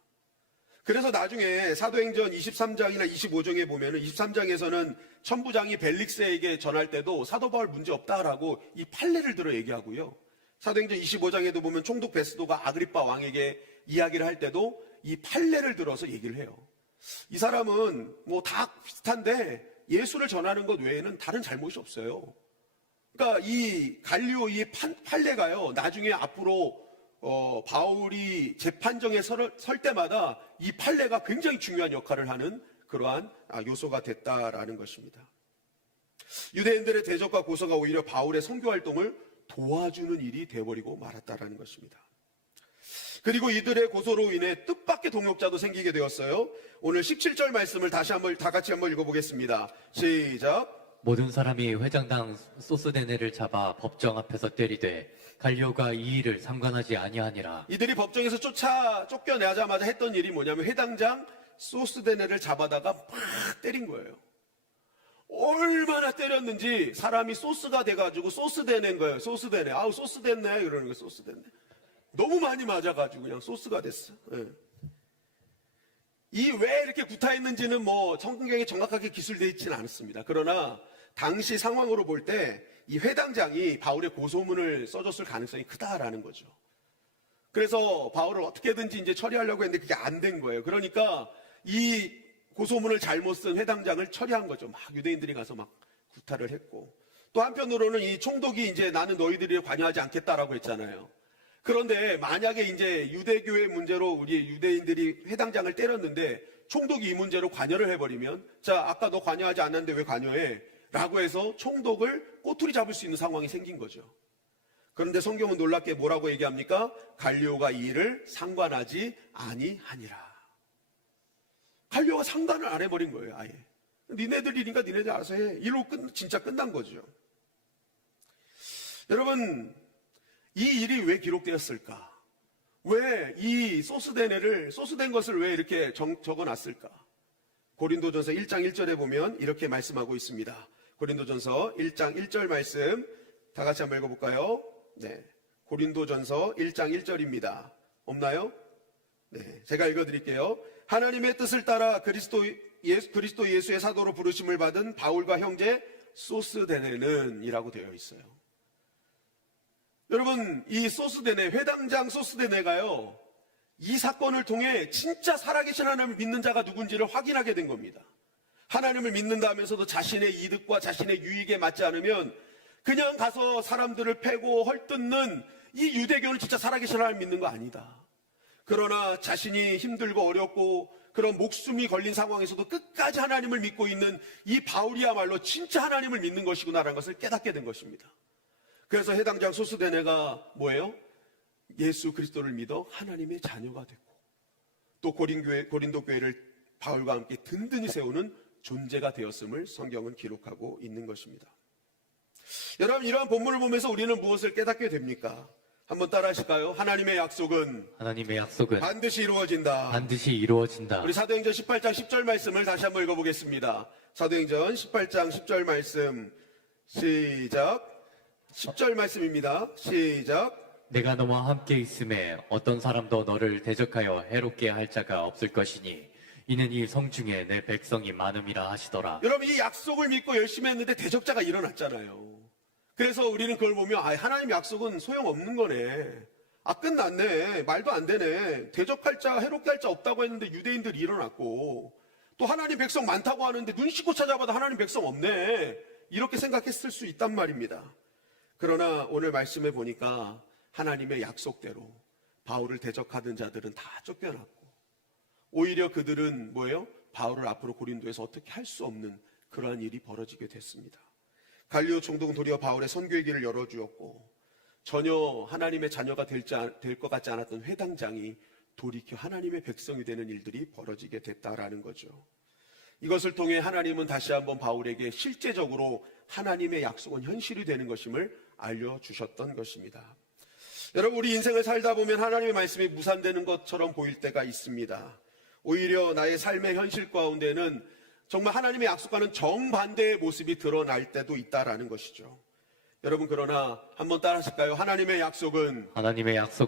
그래서 나중에 사도행전 23장이나 25장에 보면은 23장에서는 천부장이 벨릭스에게 전할 때도 사도 바울 문제 없다라고 이 판례를 들어 얘기하고요. 사도행전 25장에도 보면 총독 베스도가 아그리빠 왕에게 이야기를 할 때도 이 판례를 들어서 얘기를 해요. 이 사람은 뭐 다 비슷한데 예수를 전하는 것 외에는 다른 잘못이 없어요. 그러니까 이 갈리오 이 판례가요, 나중에 앞으로 바울이 재판정에 설 때마다 이 판례가 굉장히 중요한 역할을 하는 그러한 요소가 됐다라는 것입니다. 유대인들의 대적과 고소가 오히려 바울의 선교 활동을 도와주는 일이 되어버리고 말았다라는 것입니다. 그리고 이들의 고소로 인해 뜻밖의 동역자도 생기게 되었어요. 오늘 17절 말씀을 다 같이 한번 읽어보겠습니다. 시작. 모든 사람이 회장당 소스데네를 잡아 법정 앞에서 때리되 갈리오가 이 일을 상관하지 아니하니라. 이들이 법정에서 쫓겨내자마자 했던 일이 뭐냐면 회당장 소스데네를 잡아다가 막 때린 거예요. 얼마나 때렸는지 사람이 소스가 돼가지고 소스되는 거예요. 소스되네. 아우 소스됐네 이러는 거예요. 소스됐네. 너무 많이 맞아가지고 그냥 소스가 됐어. 네. 이 왜 이렇게 구타했는지는 뭐 성경에 정확하게 기술되어 있지는 않습니다. 그러나 당시 상황으로 볼 때 이 회당장이 바울의 고소문을 써줬을 가능성이 크다라는 거죠. 그래서 바울을 어떻게든지 이제 처리하려고 했는데 그게 안 된 거예요. 그러니까 이 고소문을 잘못 쓴 회당장을 처리한 거죠. 막 유대인들이 가서 막 구타를 했고, 또 한편으로는 이 총독이 이제 나는 너희들이 관여하지 않겠다라고 했잖아요. 그런데 만약에 이제 유대교의 문제로 우리 유대인들이 회당장을 때렸는데 총독이 이 문제로 관여를 해버리면, 자 아까 너 관여하지 않았는데 왜 관여해? 라고 해서 총독을 꼬투리 잡을 수 있는 상황이 생긴 거죠. 그런데 성경은 놀랍게 뭐라고 얘기합니까? 갈리오가 이 일을 상관하지 아니하니라. 갈리오가 상관을 안 해버린 거예요. 아예 니네들 일이니까 니네들 알아서 해. 이로 진짜 끝난 거죠. 여러분, 이 일이 왜 기록되었을까? 왜 이 소스된 것을 왜 이렇게 적어놨을까? 고린도전서 1장 1절에 보면 이렇게 말씀하고 있습니다. 고린도전서 1장 1절 말씀 다 같이 한번 읽어볼까요? 네, 고린도전서 1장 1절입니다. 없나요? 네, 제가 읽어드릴게요. 하나님의 뜻을 따라 그리스도 예수의 사도로 부르심을 받은 바울과 형제 소스데네는 이라고 되어 있어요. 여러분, 이 소스데네, 회당장 소스데네가요, 이 사건을 통해 진짜 살아계신 하나님을 믿는 자가 누군지를 확인하게 된 겁니다. 하나님을 믿는다면서도 자신의 이득과 자신의 유익에 맞지 않으면 그냥 가서 사람들을 패고 헐뜯는 이 유대교는 진짜 살아계신 하나님 믿는 거 아니다. 그러나 자신이 힘들고 어렵고 그런 목숨이 걸린 상황에서도 끝까지 하나님을 믿고 있는 이 바울이야말로 진짜 하나님을 믿는 것이구나라는 것을 깨닫게 된 것입니다. 그래서 해당 장 소수된 애가 뭐예요? 예수 그리스도를 믿어 하나님의 자녀가 됐고, 또 고린도 교회를 바울과 함께 든든히 세우는 존재가 되었음을 성경은 기록하고 있는 것입니다. 여러분, 이러한 본문을 보면서 우리는 무엇을 깨닫게 됩니까? 한번 따라 하실까요? 하나님의 약속은 반드시 이루어진다. 반드시 이루어진다. 우리 사도행전 18장 10절 말씀을 다시 한번 읽어보겠습니다. 사도행전 18장 10절 말씀 시작. 10절 말씀입니다. 시작. 내가 너와 함께 있음에 어떤 사람도 너를 대적하여 해롭게 할 자가 없을 것이니 이는 이 성중에 내 백성이 많음이라 하시더라. 여러분, 이 약속을 믿고 열심히 했는데 대적자가 일어났잖아요. 그래서 우리는 그걸 보면 하나님 약속은 소용없는 거네. 끝났네. 말도 안 되네. 대적할 자, 해롭게 할 자 없다고 했는데 유대인들이 일어났고, 또 하나님 백성 많다고 하는데 눈 씻고 찾아봐도 하나님 백성 없네. 이렇게 생각했을 수 있단 말입니다. 그러나 오늘 말씀해 보니까 하나님의 약속대로 바울을 대적하던 자들은 다 쫓겨났고, 오히려 그들은 뭐예요? 바울을 앞으로 고린도에서 어떻게 할 수 없는 그러한 일이 벌어지게 됐습니다. 갈리오 총독은 도리어 바울의 선교의 길을 열어주었고, 전혀 하나님의 자녀가 될 것 같지 않았던 회당장이 돌이켜 하나님의 백성이 되는 일들이 벌어지게 됐다라는 거죠. 이것을 통해 하나님은 다시 한번 바울에게 실제적으로 하나님의 약속은 현실이 되는 것임을 알려주셨던 것입니다. 여러분, 우리 인생을 살다 보면 하나님의 말씀이 무산되는 것처럼 보일 때가 있습니다. 오히려 나의 삶의 현실 가운데는 정말 하나님의 약속과는 정반대의 모습이 드러날 때도 있다라는 것이죠. 여러분, 그러나 한번 따라 하실까요? 하나님의 약속은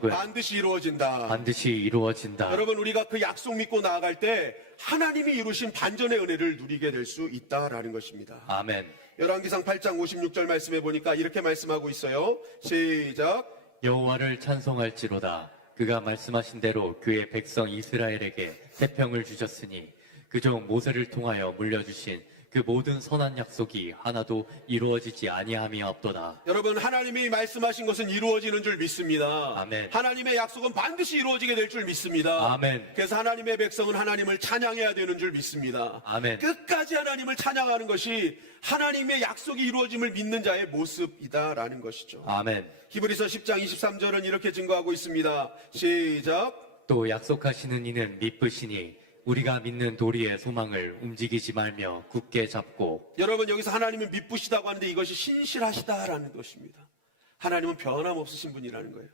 반드시 이루어진다. 반드시 이루어진다. 여러분, 우리가 그 약속 믿고 나아갈 때 하나님이 이루신 반전의 은혜를 누리게 될 수 있다라는 것입니다. 아멘. 열왕기상 8장 56절 말씀해 보니까 이렇게 말씀하고 있어요. 시작. 여호와를 찬송할지로다. 그가 말씀하신 대로 그의 백성 이스라엘에게 태평을 주셨으니 그종 모세를 통하여 물려주신 그 모든 선한 약속이 하나도 이루어지지 아니함이 없도다. 여러분, 하나님이 말씀하신 것은 이루어지는 줄 믿습니다. 아멘. 하나님의 약속은 반드시 이루어지게 될 줄 믿습니다. 아멘. 그래서 하나님의 백성은 하나님을 찬양해야 되는 줄 믿습니다. 아멘. 끝까지 하나님을 찬양하는 것이 하나님의 약속이 이루어짐을 믿는 자의 모습이다라는 것이죠. 아멘. 히브리서 10장 23절은 이렇게 증거하고 있습니다. 시작. 또 약속하시는 이는 미쁘시니 우리가 믿는 도리의 소망을 움직이지 말며 굳게 잡고. 여러분, 여기서 하나님은 미쁘시다고 하는데 이것이 신실하시다라는 것입니다. 하나님은 변함없으신 분이라는 거예요.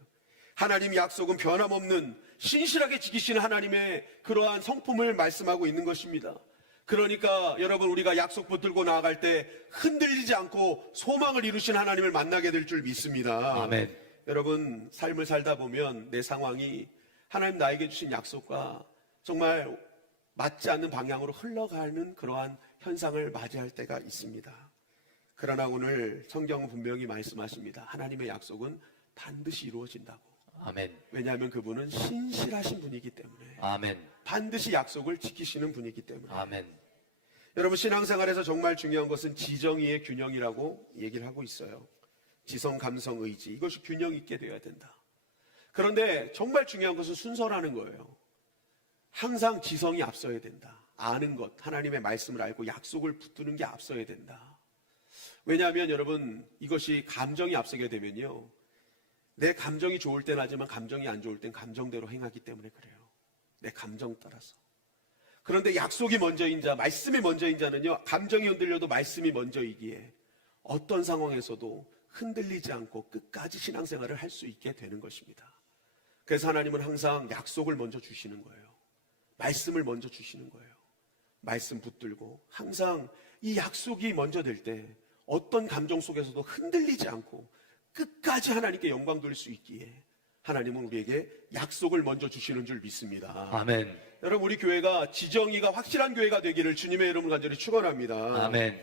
하나님 약속은 변함없는 신실하게 지키시는 하나님의 그러한 성품을 말씀하고 있는 것입니다. 그러니까 여러분, 우리가 약속 붙들고 나아갈 때 흔들리지 않고 소망을 이루신 하나님을 만나게 될 줄 믿습니다. 아멘. 여러분, 삶을 살다 보면 내 상황이 하나님 나에게 주신 약속과 정말 맞지 않는 방향으로 흘러가는 그러한 현상을 맞이할 때가 있습니다. 그러나 오늘 성경은 분명히 말씀하십니다. 하나님의 약속은 반드시 이루어진다고. 아멘. 왜냐하면 그분은 신실하신 분이기 때문에. 아멘. 반드시 약속을 지키시는 분이기 때문에. 아멘. 여러분, 신앙생활에서 정말 중요한 것은 지정의의 균형이라고 얘기를 하고 있어요. 지성, 감성, 의지, 이것이 균형 있게 되어야 된다. 그런데 정말 중요한 것은 순서라는 거예요. 항상 지성이 앞서야 된다. 아는 것, 하나님의 말씀을 알고 약속을 붙드는 게 앞서야 된다. 왜냐하면 여러분, 이것이 감정이 앞서게 되면요, 내 감정이 좋을 땐 하지만 감정이 안 좋을 땐 감정대로 행하기 때문에 그래요. 내 감정 따라서. 그런데 약속이 먼저인 자, 말씀이 먼저인 자는요, 감정이 흔들려도 말씀이 먼저이기에 어떤 상황에서도 흔들리지 않고 끝까지 신앙생활을 할 수 있게 되는 것입니다. 그래서 하나님은 항상 약속을 먼저 주시는 거예요. 말씀을 먼저 주시는 거예요. 말씀 붙들고 항상 이 약속이 먼저 될 때 어떤 감정 속에서도 흔들리지 않고 끝까지 하나님께 영광 돌릴 수 있기에 하나님은 우리에게 약속을 먼저 주시는 줄 믿습니다. 아멘. 여러분, 우리 교회가 지정의가 확실한 교회가 되기를 주님의 이름으로 간절히 축원합니다. 아멘.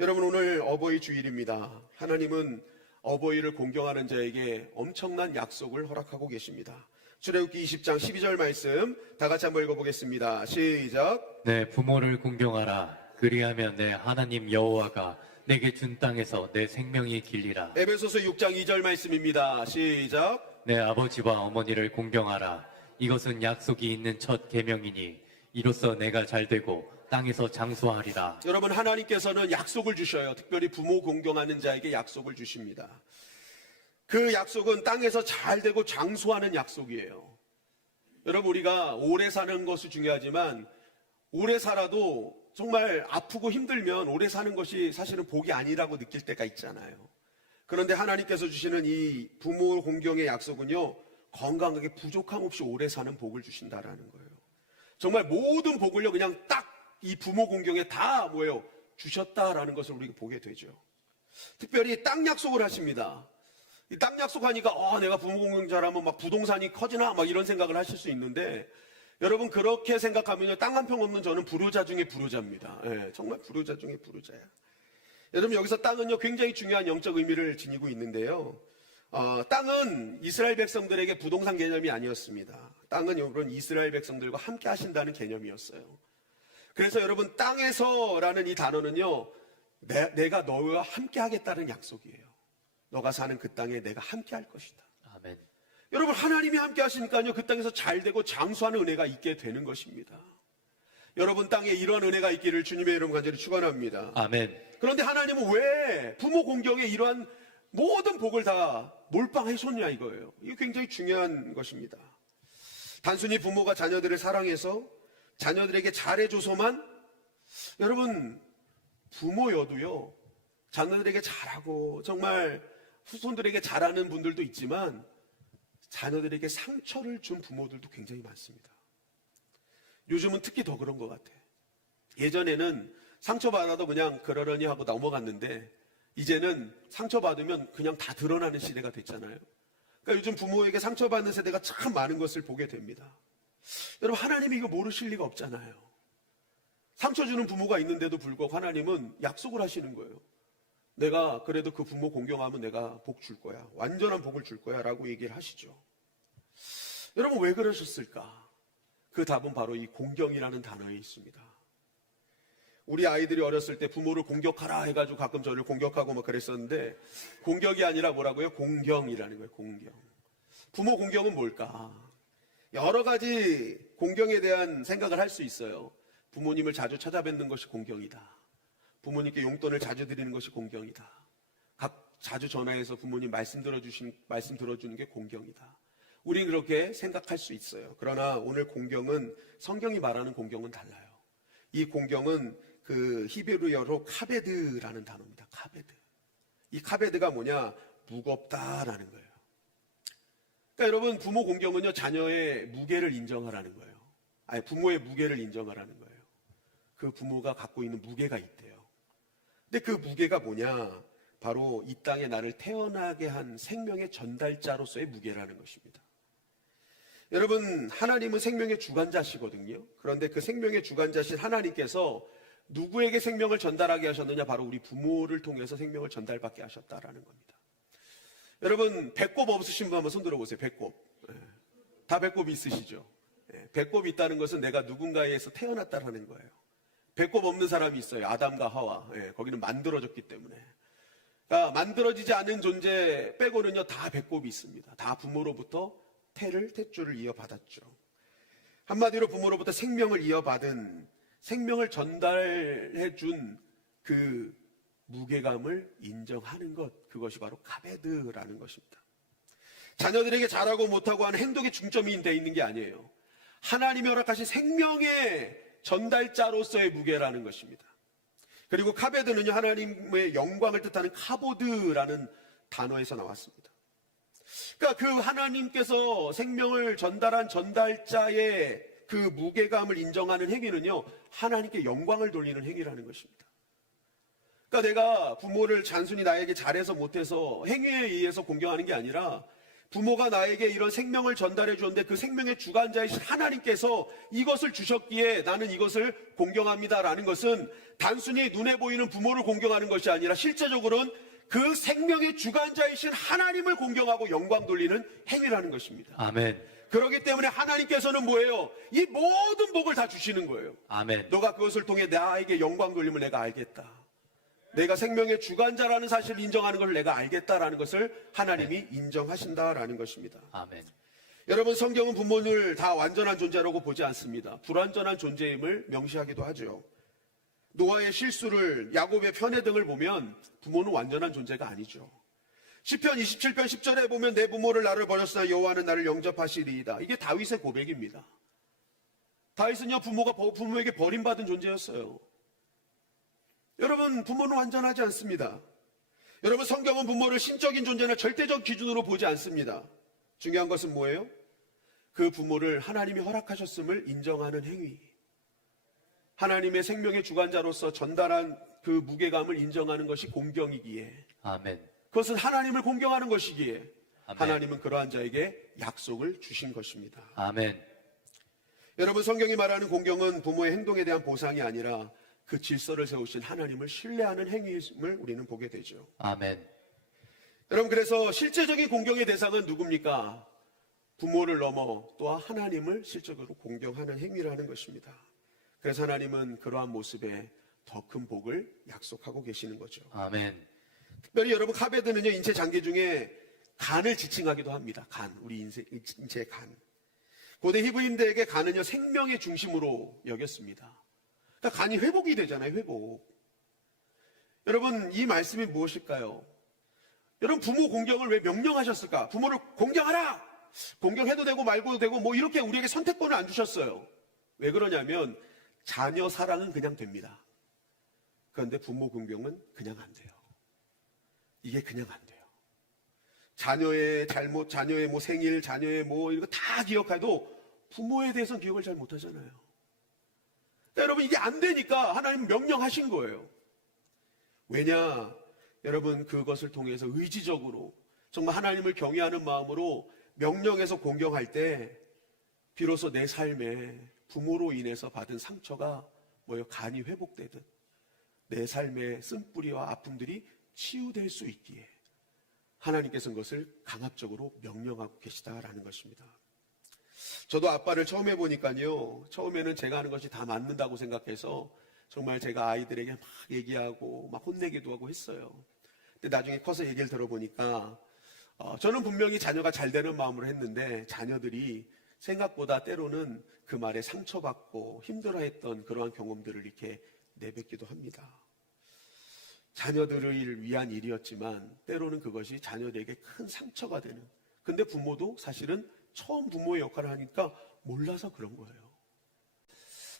여러분, 오늘 어버이 주일입니다. 하나님은 어버이를 공경하는 자에게 엄청난 약속을 허락하고 계십니다. 출애굽기 20장 12절 말씀 다 같이 한번 읽어보겠습니다. 시작. 내 부모를 공경하라. 그리하면 내 하나님 여호와가 내게 준 땅에서 내 생명이 길리라. 에베소서 6장 2절 말씀입니다. 시작. 내 아버지와 어머니를 공경하라. 이것은 약속이 있는 첫 계명이니 이로써 내가 잘되고 땅에서 장수하리라. 여러분, 하나님께서는 약속을 주셔요. 특별히 부모 공경하는 자에게 약속을 주십니다. 그 약속은 땅에서 잘되고 장수하는 약속이에요. 여러분, 우리가 오래 사는 것이 중요하지만 오래 살아도 정말 아프고 힘들면 오래 사는 것이 사실은 복이 아니라고 느낄 때가 있잖아요. 그런데 하나님께서 주시는 이 부모 공경의 약속은요, 건강하게 부족함 없이 오래 사는 복을 주신다라는 거예요. 정말 모든 복을요, 그냥 딱 이 부모 공경에 다 뭐예요? 주셨다라는 것을 우리가 보게 되죠. 특별히 땅 약속을 하십니다. 이 땅 약속하니까 내가 부모 공경 잘하면 막 부동산이 커지나 막 이런 생각을 하실 수 있는데, 여러분 그렇게 생각하면요, 땅 한 평 없는 저는 불효자 중에 불효자입니다. 정말 불효자 중에 불효자야. 여러분, 여기서 땅은요 굉장히 중요한 영적 의미를 지니고 있는데요. 땅은 이스라엘 백성들에게 부동산 개념이 아니었습니다. 땅은 여러분 이스라엘 백성들과 함께 하신다는 개념이었어요. 그래서 여러분, 땅에서라는 이 단어는요, 내가 너와 함께 하겠다는 약속이에요. 너가 사는 그 땅에 내가 함께 할 것이다. 아멘. 여러분, 하나님이 함께 하시니까요, 그 땅에서 잘되고 장수하는 은혜가 있게 되는 것입니다. 여러분 땅에 이런 은혜가 있기를 주님의 이름 간절히 축원합니다. 아멘. 그런데 하나님은 왜 부모 공경에 이러한 모든 복을 다 몰빵해 줬냐 이거예요. 이게 굉장히 중요한 것입니다. 단순히 부모가 자녀들을 사랑해서 자녀들에게 잘해줘서만, 여러분 부모여도요 자녀들에게 잘하고 정말 후손들에게 잘하는 분들도 있지만 자녀들에게 상처를 준 부모들도 굉장히 많습니다. 요즘은 특히 더 그런 것 같아요. 예전에는 상처받아도 그냥 그러려니 하고 넘어갔는데 이제는 상처받으면 그냥 다 드러나는 시대가 됐잖아요. 그러니까 요즘 부모에게 상처받는 세대가 참 많은 것을 보게 됩니다. 여러분, 하나님이 이거 모르실 리가 없잖아요. 상처 주는 부모가 있는데도 불구하고 하나님은 약속을 하시는 거예요. 내가 그래도 그 부모 공경하면 내가 복 줄 거야. 완전한 복을 줄 거야 라고 얘기를 하시죠. 여러분, 왜 그러셨을까? 그 답은 바로 이 공경이라는 단어에 있습니다. 우리 아이들이 어렸을 때 부모를 공격하라 해가지고 가끔 저를 공격하고 막 그랬었는데, 공격이 아니라 뭐라고요? 공경이라는 거예요. 공경. 부모 공경은 뭘까? 여러 가지 공경에 대한 생각을 할 수 있어요. 부모님을 자주 찾아뵙는 것이 공경이다. 부모님께 용돈을 자주 드리는 것이 공경이다. 자주 전화해서 부모님 말씀 들어주는 게 공경이다. 우린 그렇게 생각할 수 있어요. 그러나 오늘 공경은, 성경이 말하는 공경은 달라요. 이 공경은 그 히브리어로 카베드라는 단어입니다. 카베드. 이 카베드가 뭐냐? 무겁다라는 거예요. 그러니까 여러분, 부모 공경은요, 자녀의 무게를 인정하라는 거예요. 아니, 부모의 무게를 인정하라는 거예요. 그 부모가 갖고 있는 무게가 있대요. 근데 그 무게가 뭐냐? 바로 이 땅에 나를 태어나게 한 생명의 전달자로서의 무게라는 것입니다. 여러분, 하나님은 생명의 주관자시거든요. 그런데 그 생명의 주관자신 하나님께서 누구에게 생명을 전달하게 하셨느냐? 바로 우리 부모를 통해서 생명을 전달받게 하셨다라는 겁니다. 여러분, 배꼽 없으신 분 한번 손 들어보세요. 배꼽. 다 배꼽이 있으시죠? 배꼽이 있다는 것은 내가 누군가에서 태어났다라는 거예요. 배꼽 없는 사람이 있어요. 아담과 하와. 거기는 만들어졌기 때문에. 그러니까 만들어지지 않은 존재 빼고는요, 다 배꼽이 있습니다. 다 부모로부터 tet줄을 이어받았죠. 한마디로 부모로부터 생명을 이어받은, 생명을 전달해 준 그 무게감을 인정하는 것, 그것이 바로 카베드라는 것입니다. 자녀들에게 잘하고 못하고 하는 행동에 중점이 되어 있는 게 아니에요. 하나님이 허락하신 생명의 전달자로서의 무게라는 것입니다. 그리고 카베드는요, 하나님의 영광을 뜻하는 카보드라는 단어에서 나왔습니다. 그러니까 그 하나님께서 생명을 전달한 전달자의 그 무게감을 인정하는 행위는요, 하나님께 영광을 돌리는 행위라는 것입니다. 그러니까 내가 부모를 단순히 나에게 잘해서 못해서 행위에 의해서 공경하는 게 아니라, 부모가 나에게 이런 생명을 전달해 주었는데 그 생명의 주관자이신 하나님께서 이것을 주셨기에 나는 이것을 공경합니다라는 것은 단순히 눈에 보이는 부모를 공경하는 것이 아니라 실제적으로는 그 생명의 주관자이신 하나님을 공경하고 영광 돌리는 행위라는 것입니다. 아멘. 그렇기 때문에 하나님께서는 뭐예요? 이 모든 복을 다 주시는 거예요. 아멘. 너가 그것을 통해 나에게 영광 돌림을 내가 알겠다. 내가 생명의 주관자라는 사실을 인정하는 것을 내가 알겠다라는 것을 하나님이 인정하신다라는 것입니다. 아멘. 여러분, 성경은 부모를 다 완전한 존재라고 보지 않습니다. 불완전한 존재임을 명시하기도 하죠. 노아의 실수를, 야곱의 편애 등을 보면 부모는 완전한 존재가 아니죠. 시편 27편 10절에 보면 내 부모를 나를 버렸으나 여호와는 나를 영접하시리이다. 이게 다윗의 고백입니다. 다윗은요, 부모에게 버림받은 존재였어요. 여러분, 부모는 완전하지 않습니다. 여러분, 성경은 부모를 신적인 존재나 절대적 기준으로 보지 않습니다. 중요한 것은 뭐예요? 그 부모를 하나님이 허락하셨음을 인정하는 행위. 하나님의 생명의 주관자로서 전달한 그 무게감을 인정하는 것이 공경이기에, 아멘. 그것은 하나님을 공경하는 것이기에 아멘. 하나님은 그러한 자에게 약속을 주신 것입니다. 아멘. 여러분, 성경이 말하는 공경은 부모의 행동에 대한 보상이 아니라 그 질서를 세우신 하나님을 신뢰하는 행위임을 우리는 보게 되죠. 아멘. 여러분, 그래서 실제적인 공경의 대상은 누굽니까? 부모를 넘어 또한 하나님을 실적으로 공경하는 행위라는 것입니다. 그래서 하나님은 그러한 모습에 더 큰 복을 약속하고 계시는 거죠. 아멘. 특별히 여러분, 카베드는요, 인체 장기 중에 간을 지칭하기도 합니다. 간, 우리 인체의 간. 고대 히브리인들에게 간은요, 생명의 중심으로 여겼습니다. 그러니까 간이 회복이 되잖아요, 회복. 여러분, 이 말씀이 무엇일까요? 여러분, 부모 공경을 왜 명령하셨을까? 부모를 공경하라! 공경해도 되고 말고도 되고 뭐 이렇게 우리에게 선택권을 안 주셨어요. 왜 그러냐면 자녀 사랑은 그냥 됩니다. 그런데 부모 공경은 그냥 안 돼요. 이게 그냥 안 돼요. 자녀의 잘못, 자녀의 뭐 생일, 자녀의 뭐 이거 다 기억해도 부모에 대해서는 기억을 잘 못하잖아요. 그러니까 여러분, 이게 안 되니까 하나님 명령하신 거예요. 왜냐? 여러분, 그것을 통해서 의지적으로 정말 하나님을 경외하는 마음으로 명령해서 공경할 때 비로소 내 삶에 부모로 인해서 받은 상처가 뭐예요? 간이 회복되듯 내 삶의 쓴뿌리와 아픔들이 치유될 수 있기에 하나님께서는 그것을 강압적으로 명령하고 계시다라는 것입니다. 저도 아빠를 처음 해보니까요, 처음에는 제가 하는 것이 다 맞는다고 생각해서 정말 제가 아이들에게 막 얘기하고 막 혼내기도 하고 했어요. 근데 나중에 커서 얘기를 들어보니까 저는 분명히 자녀가 잘 되는 마음으로 했는데 자녀들이 생각보다 때로는 그 말에 상처받고 힘들어했던 그러한 경험들을 이렇게 내뱉기도 합니다. 자녀들을 위한 일이었지만 때로는 그것이 자녀들에게 큰 상처가 되는, 근데 부모도 사실은 처음 부모의 역할을 하니까 몰라서 그런 거예요.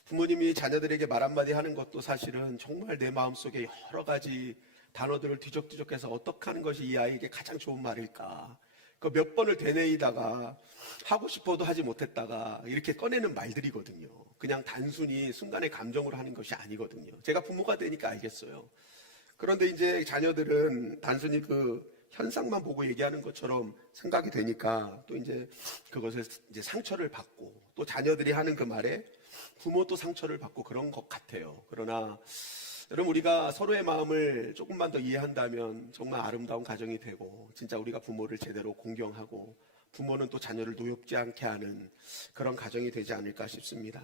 부모님이 자녀들에게 말 한마디 하는 것도 사실은 정말 내 마음속에 여러 가지 단어들을 뒤적뒤적해서 어떻게 하는 것이 이 아이에게 가장 좋은 말일까, 그 몇 번을 되뇌이다가 하고 싶어도 하지 못했다가 이렇게 꺼내는 말들이거든요. 그냥 단순히 순간의 감정으로 하는 것이 아니거든요. 제가 부모가 되니까 알겠어요. 그런데 이제 자녀들은 단순히 그 현상만 보고 얘기하는 것처럼 생각이 되니까 또 이제 그것에 이제 상처를 받고 또 자녀들이 하는 그 말에 부모도 상처를 받고 그런 것 같아요. 그러나 여러분, 우리가 서로의 마음을 조금만 더 이해한다면 정말 아름다운 가정이 되고 진짜 우리가 부모를 제대로 공경하고 부모는 또 자녀를 노엽지 않게 하는 그런 가정이 되지 않을까 싶습니다.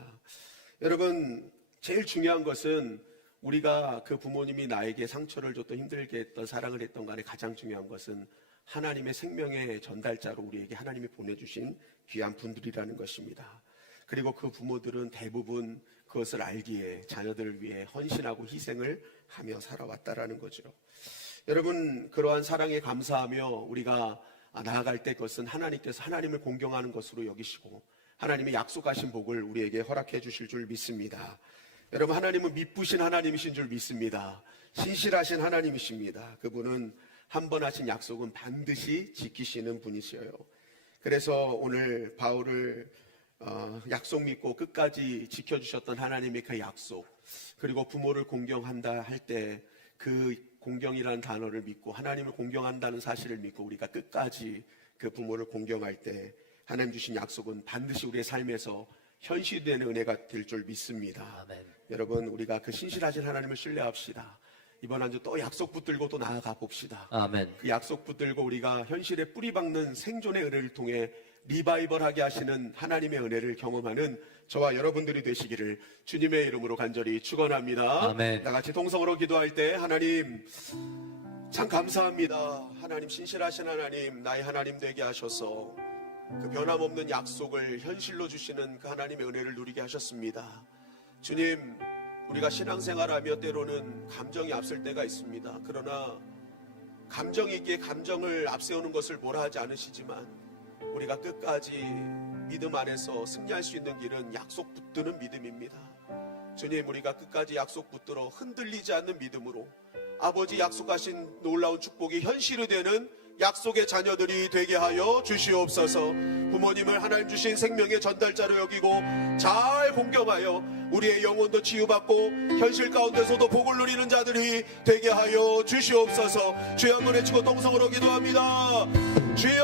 여러분, 제일 중요한 것은 우리가 그 부모님이 나에게 상처를 줬던, 힘들게 했던, 사랑을 했던 간에 가장 중요한 것은 하나님의 생명의 전달자로 우리에게 하나님이 보내주신 귀한 분들이라는 것입니다. 그리고 그 부모들은 대부분 그것을 알기에 자녀들을 위해 헌신하고 희생을 하며 살아왔다라는 거죠. 여러분, 그러한 사랑에 감사하며 우리가 나아갈 때 그것은 하나님께서 하나님을 공경하는 것으로 여기시고 하나님의 약속하신 복을 우리에게 허락해 주실 줄 믿습니다. 여러분, 하나님은 미쁘신 하나님이신 줄 믿습니다. 신실하신 하나님이십니다. 그분은 한 번 하신 약속은 반드시 지키시는 분이셔요. 그래서 오늘 바울을 약속 믿고 끝까지 지켜주셨던 하나님의 그 약속, 그리고 부모를 공경한다 할 때 그 공경이라는 단어를 믿고 하나님을 공경한다는 사실을 믿고 우리가 끝까지 그 부모를 공경할 때 하나님 주신 약속은 반드시 우리의 삶에서 현실되는 은혜가 될 줄 믿습니다. 아멘. 여러분, 우리가 그 신실하신 하나님을 신뢰합시다. 이번 한 주 또 약속 붙들고 또 나아가 봅시다. 아멘. 그 약속 붙들고 우리가 현실에 뿌리 박는 생존의 은혜를 통해 리바이벌하게 하시는 하나님의 은혜를 경험하는 저와 여러분들이 되시기를 주님의 이름으로 간절히 축원합니다. 아멘. 다 같이 동성으로 기도할 때 하나님 참 감사합니다. 하나님, 신실하신 하나님, 나의 하나님 되게 하셔서 그 변함없는 약속을 현실로 주시는 그 하나님의 은혜를 누리게 하셨습니다. 주님, 우리가 신앙생활하며 때로는 감정이 앞설 때가 있습니다. 그러나 감정이기에 감정을 앞세우는 것을 뭐라 하지 않으시지만 우리가 끝까지 믿음 안에서 승리할 수 있는 길은 약속 붙드는 믿음입니다. 주님, 우리가 끝까지 약속 붙들어 흔들리지 않는 믿음으로 아버지 약속하신 놀라운 축복이 현실이 되는 약속의 자녀들이 되게 하여 주시옵소서. 부모님을 하나님 주신 생명의 전달자로 여기고 잘 공경하여 우리의 영혼도 치유받고 현실 가운데서도 복을 누리는 자들이 되게 하여 주시옵소서. 주여 한번 외치고 동성으로 기도합니다. 주여,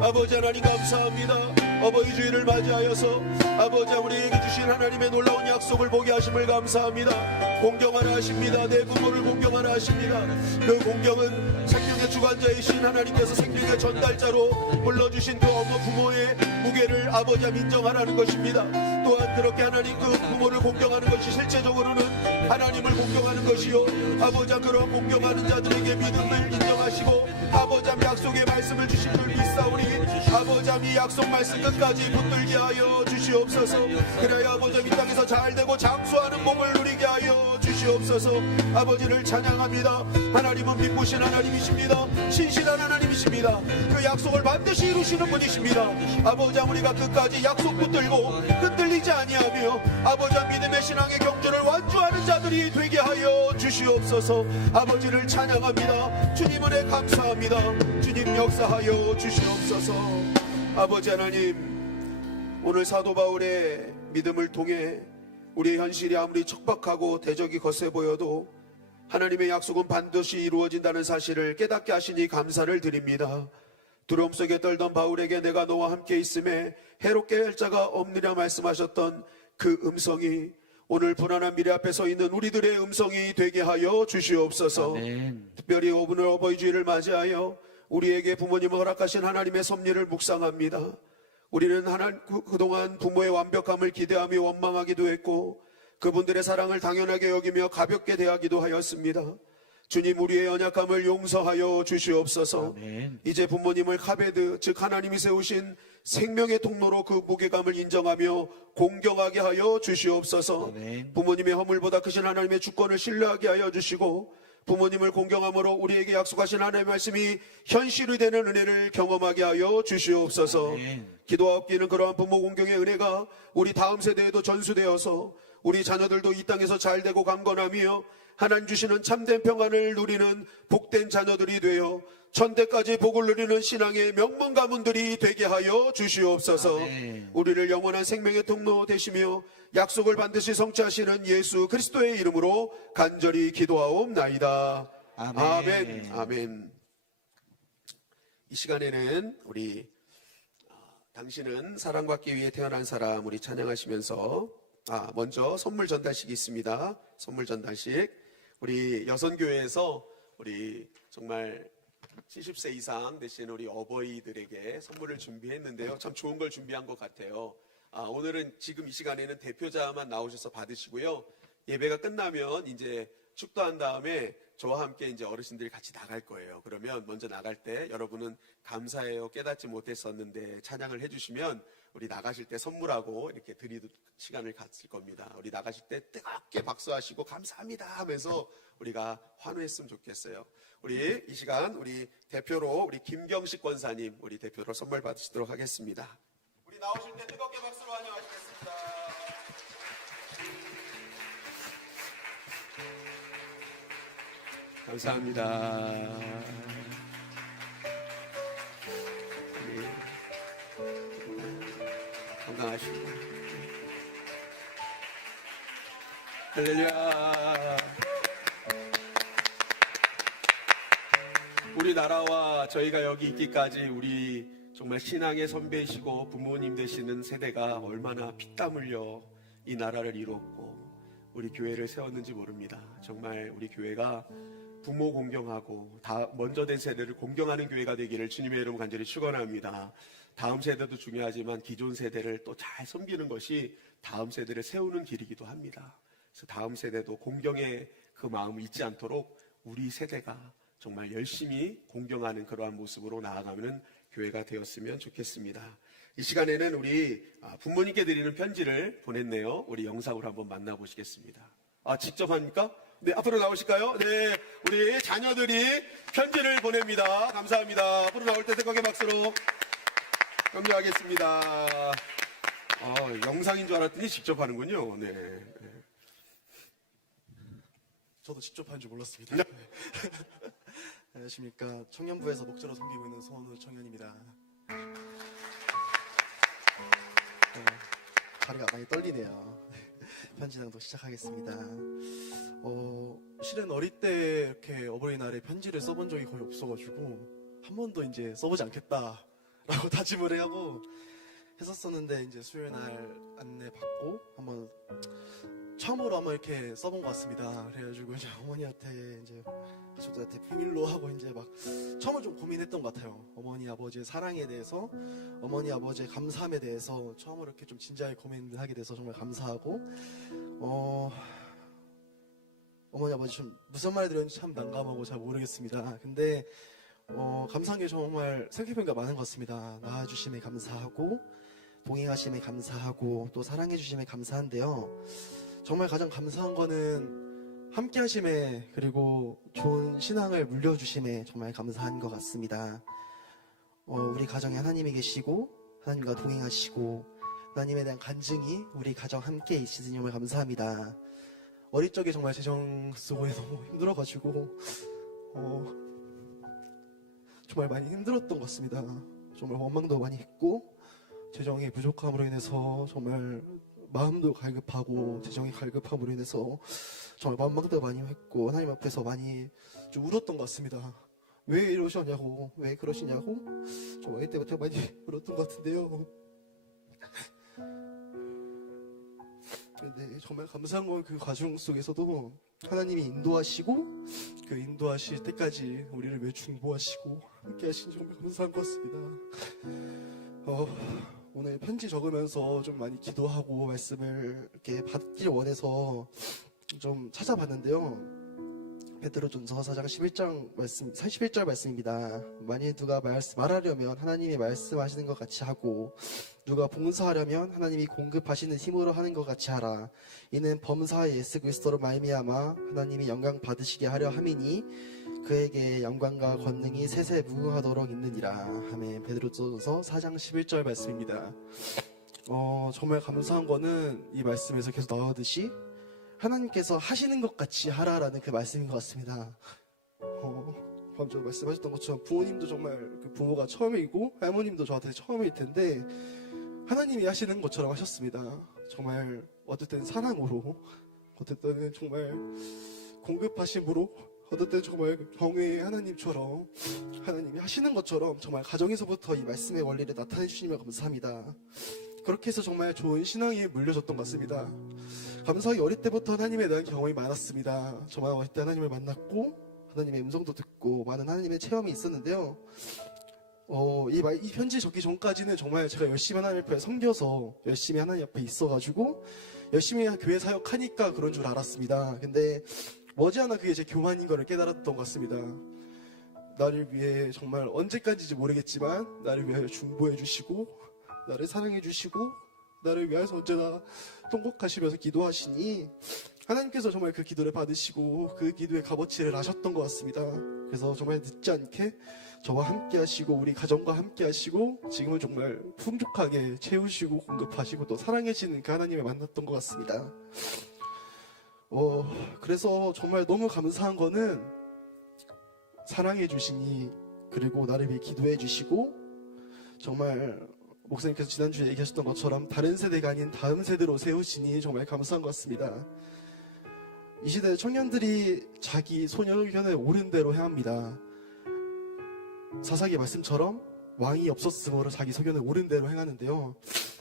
아버지 하나님 감사합니다. 어버이 주일을 맞이하여서 아버지 우리에게 주신 하나님의 놀라운 약속을 보게 하심을 감사합니다. 공경하라 하십니다. 내 부모를 공경하라 하십니다. 그 공경은 생명의 주관자이신 하나님께서 생명의 전달자로 불러주신 그 어머 부모의 무게를 아버지와 인정하라는 것입니다. 또한 그렇게 하나님 그 부모를 공경하는 것이 실제적으로는 하나님을 공경하는 것이요, 아버지와 그런 공경하는 자들에게 믿음을 인정하시고 아버지와 약속의 말씀을 주신 줄 믿사오니 아버지와 이 약속 말씀 끝까지 붙들게 하여 주시옵소서. 그래야 아버지 이 땅에서 잘되고 장수하는 복을 누리게 하여 주시옵소서. 아버지를 찬양합니다. 하나님은 믿으신 하나님이십니다. 신실한 하나님이십니다. 그 약속을 반드시 이루시는 분이십니다. 아버지 우리가 끝까지 약속 붙들고 흔들리지 아니하며 아버지와 믿음의 신앙의 경주를 완주하는 자들이 되게 하여 주시옵소서. 아버지를 찬양합니다. 주님 은혜 감사합니다. 주님 역사하여 주시옵소서. 아버지 하나님, 오늘 사도 바울의 믿음을 통해 우리의 현실이 아무리 척박하고 대적이 거세 보여도 하나님의 약속은 반드시 이루어진다는 사실을 깨닫게 하시니 감사를 드립니다. 두려움 속에 떨던 바울에게 내가 너와 함께 있음에 해롭게 할 자가 없느냐 말씀하셨던 그 음성이 오늘 불안한 미래 앞에 서 있는 우리들의 음성이 되게 하여 주시옵소서. 아멘. 특별히 오늘 어버이 주일을 맞이하여 우리에게 부모님을 허락하신 하나님의 섭리를 묵상합니다. 우리는 그동안 부모의 완벽함을 기대하며 원망하기도 했고 그분들의 사랑을 당연하게 여기며 가볍게 대하기도 하였습니다. 주님, 우리의 연약함을 용서하여 주시옵소서. 아멘. 이제 부모님을 카베드, 즉 하나님이 세우신 생명의 통로로 그 무게감을 인정하며 공경하게 하여 주시옵소서. 아멘. 부모님의 허물보다 크신 하나님의 주권을 신뢰하게 하여 주시고 부모님을 공경함으로 우리에게 약속하신 하나님의 말씀이 현실이 되는 은혜를 경험하게 하여 주시옵소서. 아멘. 기도하옵기는 그러한 부모 공경의 은혜가 우리 다음 세대에도 전수되어서 우리 자녀들도 이 땅에서 잘되고 강건하며 하나님 주시는 참된 평안을 누리는 복된 자녀들이 되어 천대까지 복을 누리는 신앙의 명문 가문들이 되게 하여 주시옵소서. 아멘. 우리를 영원한 생명의 통로 되시며 약속을 반드시 성취하시는 예수 그리스도의 이름으로 간절히 기도하옵나이다. 아멘. 아멘. 아멘. 이 시간에는 우리 당신은 사랑받기 위해 태어난 사람 우리 찬양하시면서 먼저 선물 전달식이 있습니다. 선물 전달식. 우리 여선교회에서 우리 정말 70세 이상 되신 우리 어버이들에게 선물을 준비했는데요. 참 좋은 걸 준비한 것 같아요. 오늘은 지금 이 시간에는 대표자만 나오셔서 받으시고요. 예배가 끝나면 이제 축도한 다음에 저와 함께 이제 어르신들이 같이 나갈 거예요. 그러면 먼저 나갈 때 여러분은 감사해요, 깨닫지 못했었는데 찬양을 해주시면 우리 나가실 때 선물하고 이렇게 드리는 시간을 갖을 겁니다. 우리 나가실 때 뜨겁게 박수하시고 감사합니다 하면서 우리가 환호했으면 좋겠어요. 우리 이 시간 우리 대표로 우리 김경식 권사님 우리 대표로 선물 받으시도록 하겠습니다. 우리 나오실 때 뜨겁게 박수로 환영하시겠습니다. 감사합니다. 건강하시고 할렐루야. 우리나라와 저희가 여기 있기까지 우리 정말 신앙의 선배이시고 부모님 되시는 세대가 얼마나 피땀 흘려 이 나라를 이뤘고 우리 교회를 세웠는지 모릅니다. 정말 우리 교회가 부모 공경하고 먼저 된 세대를 공경하는 교회가 되기를 주님의 이름 간절히 축원합니다. 다음 세대도 중요하지만 기존 세대를 또 잘 섬기는 것이 다음 세대를 세우는 길이기도 합니다. 그래서 다음 세대도 공경의 그 마음을 잊지 않도록 우리 세대가 정말 열심히 공경하는 그러한 모습으로 나아가는 교회가 되었으면 좋겠습니다. 이 시간에는 우리 부모님께 드리는 편지를 보냈네요. 우리 영상으로 한번 만나보시겠습니다. 직접 합니까? 네, 앞으로 나오실까요? 네, 우리 자녀들이 편지를 보냅니다. 감사합니다. 앞으로 나올 때 뜨겁게 박수로 격려하겠습니다. 영상인 줄 알았더니 직접 하는군요. 네. 저도 직접 한 줄 몰랐습니다. 네. 안녕하십니까. 청년부에서 목자로 섬기고 있는 손원우 청년입니다. 다리가 많이 떨리네요. 편지낭독 시작하겠습니다. 실은 어릴 때 이렇게 어버이날에 편지를 써본 적이 거의 없어가지고 한 번도 이제 써보지 않겠다라고 다짐을 하고 했었었는데, 이제 수요일 날 안내 받고 한번 처음으로 한번 이렇게 써본 것 같습니다. 그래가지고 이제 어머니한테 이제 저한테 비밀로 하고 이제 막 처음에 좀 고민했던 것 같아요. 어머니 아버지의 사랑에 대해서, 어머니 아버지의 감사함에 대해서 처음으로 이렇게 좀 진지하게 고민을 하게 돼서 정말 감사하고, 어머니 아버지 좀 무슨 말 드렸는지 참 난감하고 잘 모르겠습니다. 근데 감사한 게 정말 생각해보니까 많은 것 같습니다. 낳아주심에 감사하고, 동행하심에 감사하고, 또 사랑해주심에 감사한데요. 정말 가장 감사한 거는 함께 하심에, 그리고 좋은 신앙을 물려주심에 정말 감사한 것 같습니다. 우리 가정에 하나님이 계시고 하나님과 동행하시고 하나님에 대한 간증이 우리 가정 함께 있으니 정말 감사합니다. 어릴 적에 정말 재정 쓰고에 너무 힘들어가지고 정말 많이 힘들었던 것 같습니다. 정말 원망도 많이 했고, 재정의 부족함으로 인해서 정말 마음도 갈급하고, 재정이 갈급함으로 인해서 정말 원망도 많이 했고, 하나님 앞에서 많이 좀 울었던 것 같습니다. 왜 이러셨냐고, 왜 그러시냐고 정말 이때부터 많이 울었던 것 같은데요. 근데 정말 감사한 건 그 과정 속에서도 하나님이 인도하시고, 그 인도하실 때까지 우리를 왜 중보하시고 함께 하시니 정말 감사한 것 같습니다. 오늘 편지 적으면서 좀 많이 기도하고 말씀을 이렇게 받길 원해서 좀 찾아봤는데요. 베드로전서 4장 11절 말씀입니다. 만일 누가 말하려면 하나님이 말씀하시는 것 같이 하고, 누가 봉사하려면 하나님이 공급하시는 힘으로 하는 것 같이 하라. 이는 범사의 예수 그리스도로 말미암아 하나님이 영광 받으시게 하려 함이니 그에게 영광과 권능이 세세 무궁하도록 있느니라. 아멘. 베드로전서 4장 11절 말씀입니다. 정말 감사한 거는 이 말씀에서 계속 나오듯이 하나님께서 하시는 것 같이 하라라는 그 말씀인 것 같습니다. 방금 전 말씀하셨던 것처럼 부모님도 정말 그 부모가 처음이고 할머님도 저한테 처음일 텐데 하나님이 하시는 것처럼 하셨습니다. 정말 어떨 때는 사랑으로, 어떨 때는 정말 공급하심으로, 어떨 때는 정말 경외의 하나님처럼 하나님이 하시는 것처럼 정말 가정에서부터 이 말씀의 원리를 나타내 주시면 감사합니다. 그렇게 해서 정말 좋은 신앙이 물려졌던 것 같습니다. 감사하게 어릴 때부터 하나님에 대한 경험이 많았습니다. 정말 어릴 때 하나님을 만났고 하나님의 음성도 듣고 많은 하나님의 체험이 있었는데요. 이 편지 적기 전까지는 정말 제가 열심히 하나님 앞에 섬겨서 열심히 하나님 앞에 있어가지고 열심히 교회 사역하니까 그런 줄 알았습니다. 근데 머지않아 그게 제 교만인 걸 깨달았던 것 같습니다. 나를 위해 정말 언제까지인지 모르겠지만 나를 위하여 중보해 주시고 나를 사랑해 주시고 나를 위해서 언제나 통곡하시면서 기도하시니 하나님께서 정말 그 기도를 받으시고 그 기도의 값어치를 아셨던 것 같습니다. 그래서 정말 늦지 않게 저와 함께 하시고 우리 가정과 함께 하시고 지금은 정말 풍족하게 채우시고 공급하시고 또 사랑해지는 그 하나님을 만났던 것 같습니다. 그래서 정말 너무 감사한 거는 사랑해 주시니, 그리고 나를 위해 기도해 주시고, 정말 목사님께서 지난주에 얘기하셨던 것처럼 다른 세대가 아닌 다음 세대로 세우시니 정말 감사한 것 같습니다. 이 시대 청년들이 자기 소년견에 옳은 대로 행합니다. 사사기 말씀처럼 왕이 없었으므로 자기 소견에 옳은 대로 행하는데요.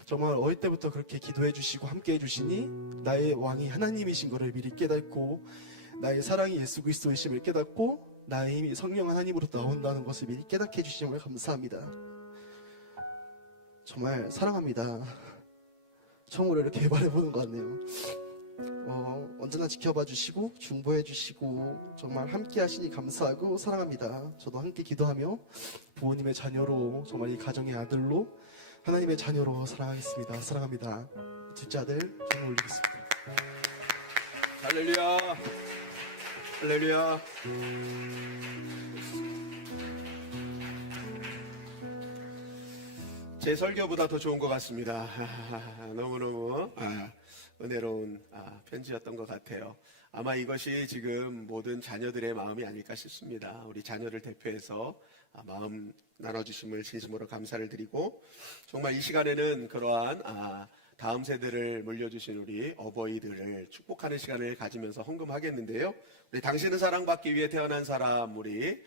정말 어릴 때부터 그렇게 기도해 주시고 함께 해주시니 나의 왕이 하나님이신 것을 미리 깨닫고, 나의 사랑이 예수 그리스도이심을 깨닫고, 나의 힘이 성령 하나님으로 나온다는 것을 미리 깨닫게 해주시니 정말 감사합니다. 정말 사랑합니다. 처음으로 이렇게 말해보는 것 같네요. 언제나 지켜봐 주시고 중보해 주시고 정말 함께 하시니 감사하고 사랑합니다. 저도 함께 기도하며 부모님의 자녀로 정말 이 가정의 아들로 하나님의 자녀로 사랑하겠습니다. 사랑합니다. 둘째 아들 손을 올리겠습니다. 할렐루야. 할렐루야. 제 설교보다 더 좋은 것 같습니다. 너무너무 은혜로운 편지였던 것 같아요. 아마 이것이 지금 모든 자녀들의 마음이 아닐까 싶습니다. 우리 자녀를 대표해서 마음 나눠주심을 진심으로 감사를 드리고, 정말 이 시간에는 그러한 다음 세대를 물려주신 우리 어버이들을 축복하는 시간을 가지면서 헌금하겠는데요. 우리 당신은 사랑받기 위해 태어난 사람, 우리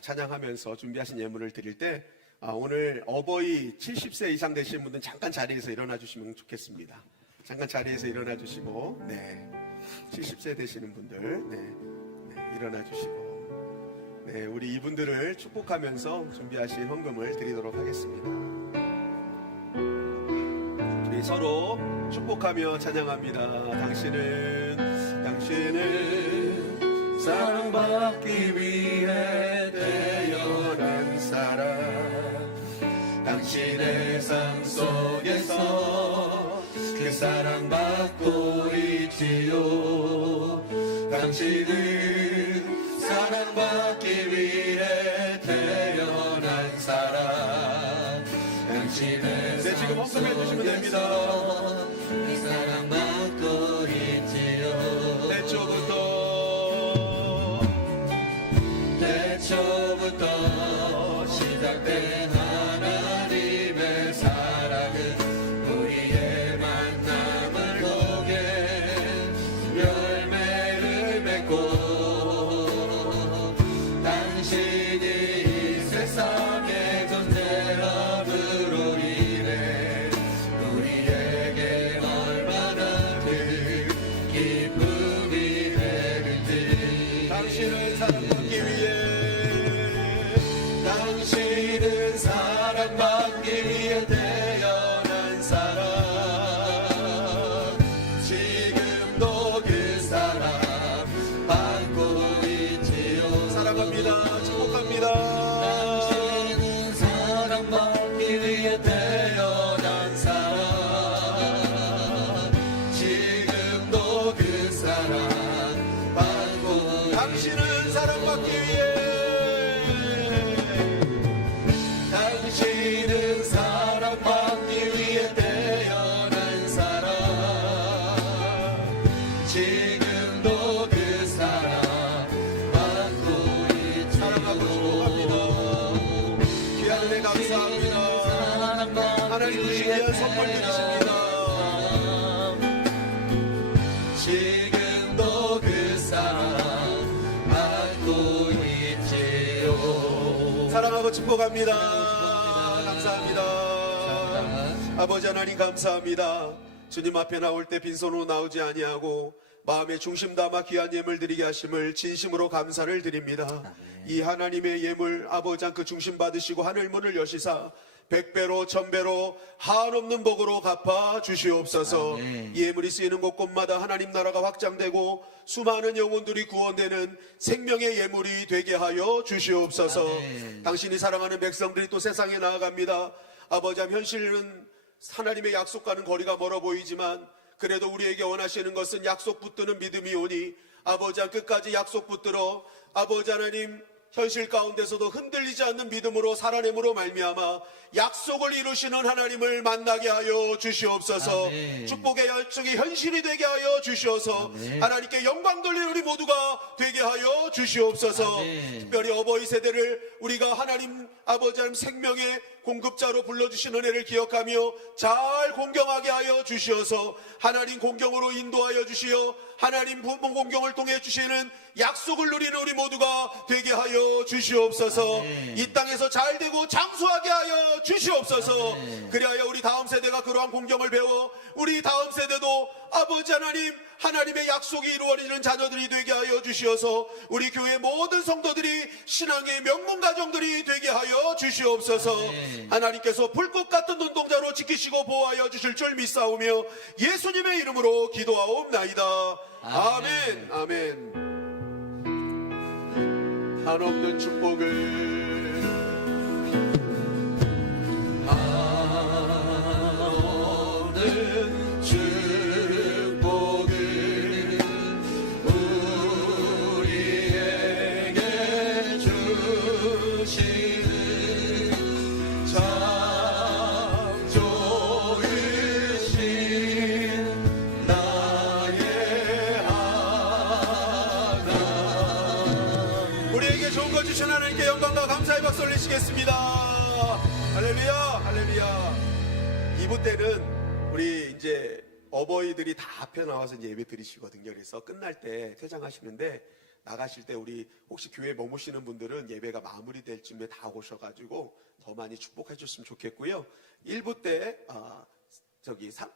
찬양하면서 준비하신 예물을 드릴 때 오늘 어버이 70세 이상 되신 분들은 잠깐 자리에서 일어나 주시면 좋겠습니다. 잠깐 자리에서 일어나 주시고, 네, 70세 되시는 분들, 네, 일어나 주시고, 네, 우리 이분들을 축복하면서 준비하신 헌금을 드리도록 하겠습니다. 우리 서로 축복하며 찬양합니다. 당신은 사랑받기 위해 태어난 사람, 당신의 삶 속에서 그 사랑받고 있지요. 당신은 사랑받기 위해 태어난 사람, 당신의 네, 지금 헌금해 주시면 됩니다. 그 사랑받고 있지요. 태초부터 시작된 하나님의 사랑은 우리의 만남을 통해 열매를 맺고, 당신이 이 세상의 존재함으로 인해 우리에게 얼마나 큰 기쁨이 되는지. 당신을 사랑받기 위해, 당신은 사랑받기 위해 태어난 사람, 지금도 그 사랑 받고 있지요. 사랑합니다. 축복합니다. 당신은 사랑받기 위해 태어난 사람, 지금도 그 사랑 받고, 당신은 사랑받기 위해, 당신은 사랑받기 위해 태어난 사람, 지금도 그 사랑 받고 있지요. 사랑하고 축복합니다. 귀한 은혜 감사합니다. 하나님 주신 귀한 선물 드리십니다. 지금도 그 사랑 받고 있지요. 사랑하고 축복합니다. 감사합니다. 아버지 하나님 감사합니다. 주님 앞에 나올 때 빈손으로 나오지 아니하고 마음의 중심 담아 귀한 예물 드리게 하심을 진심으로 감사를 드립니다. 이 하나님의 예물 아버지 그 중심 받으시고 하늘 문을 여시사 100배로 1000배로 한없는 복으로 갚아 주시옵소서. 이 예물이 쓰이는 곳곳마다 하나님 나라가 확장되고 수많은 영혼들이 구원되는 생명의 예물이 되게 하여 주시옵소서. 당신이 사랑하는 백성들이 또 세상에 나아갑니다. 아버지 현실은 하나님의 약속과는 거리가 멀어 보이지만 그래도 우리에게 원하시는 것은 약속 붙드는 믿음이 오니 아버지 끝까지 약속 붙들어 아버지 하나님 현실 가운데서도 흔들리지 않는 믿음으로 살아냄으로 말미암아 약속을 이루시는 하나님을 만나게 하여 주시옵소서. 아멘. 축복의 약속이 현실이 되게 하여 주시옵소서. 아멘. 하나님께 영광 돌리는 우리 모두가 되게 하여 주시옵소서. 아멘. 특별히 어버이 세대를 우리가 하나님 아버지 하나님 생명의 공급자로 불러주신 은혜를 기억하며 잘 공경하게 하여 주시어서 하나님 공경으로 인도하여 주시어 하나님 부모 공경을 통해 주시는 약속을 누리는 우리 모두가 되게 하여 주시옵소서. 아멘. 이 땅에서 잘되고 장수하게 하여 주시옵소서. 아멘. 그리하여 우리 다음 세대가 그러한 공경을 배워 우리 다음 세대도 아버지 하나님 하나님의 약속이 이루어지는 자녀들이 되게 하여 주시어서 우리 교회 모든 성도들이 신앙의 명문 가정들이 되게 하여 주시옵소서. 하나님께서 불꽃 같은 눈동자로 지키시고 보호하여 주실 줄 믿사오며 예수님의 이름으로 기도하옵나이다. 아멘. 아멘. 한없는 축복을 한없는 축복을 우리에게 주시는 참 좋으신 나의 하나님. 우리에게 좋은 것 주신 하나님께 영광과 감사의 박수 올리시겠습니다. 할렐루야, 할렐루야. 2부 때는 우리 이제 어버이들이 다 앞에 나와서 이제 예배 드리시거든요. 그래서 끝날 때 퇴장하시는데 나가실 때 우리 혹시 교회에 머무시는 분들은 예배가 마무리될 쯤에 다 오셔가지고 더 많이 축복해 줬으면 좋겠고요. 1부 때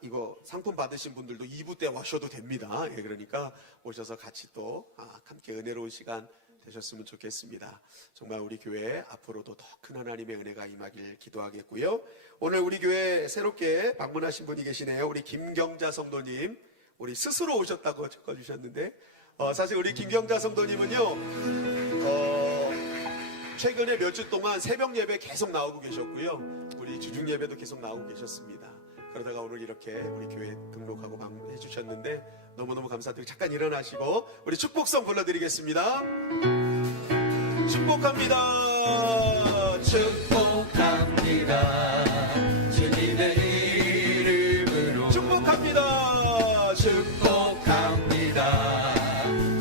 이거 상품 받으신 분들도 2부 때 오셔도 됩니다. 예, 그러니까 오셔서 같이 또 함께 은혜로운 시간 되셨으면 좋겠습니다. 정말 우리 교회 앞으로도 더 큰 하나님의 은혜가 임하길 기도하겠고요. 오늘 우리 교회 새롭게 방문하신 분이 계시네요. 우리 김경자 성도님, 우리 스스로 오셨다고 적어주셨는데 사실 우리 김경자 성도님은요 최근에 몇 주 동안 새벽 예배 계속 나오고 계셨고요. 우리 주중 예배도 계속 나오고 계셨습니다. 그러다가 오늘 이렇게 우리 교회 등록하고 방문해 주셨는데 너무너무 감사드리고 잠깐 일어나시고 우리 축복성 불러드리겠습니다. 축복합니다. 축복합니다. 주님의 이름으로 축복합니다. 축복합니다.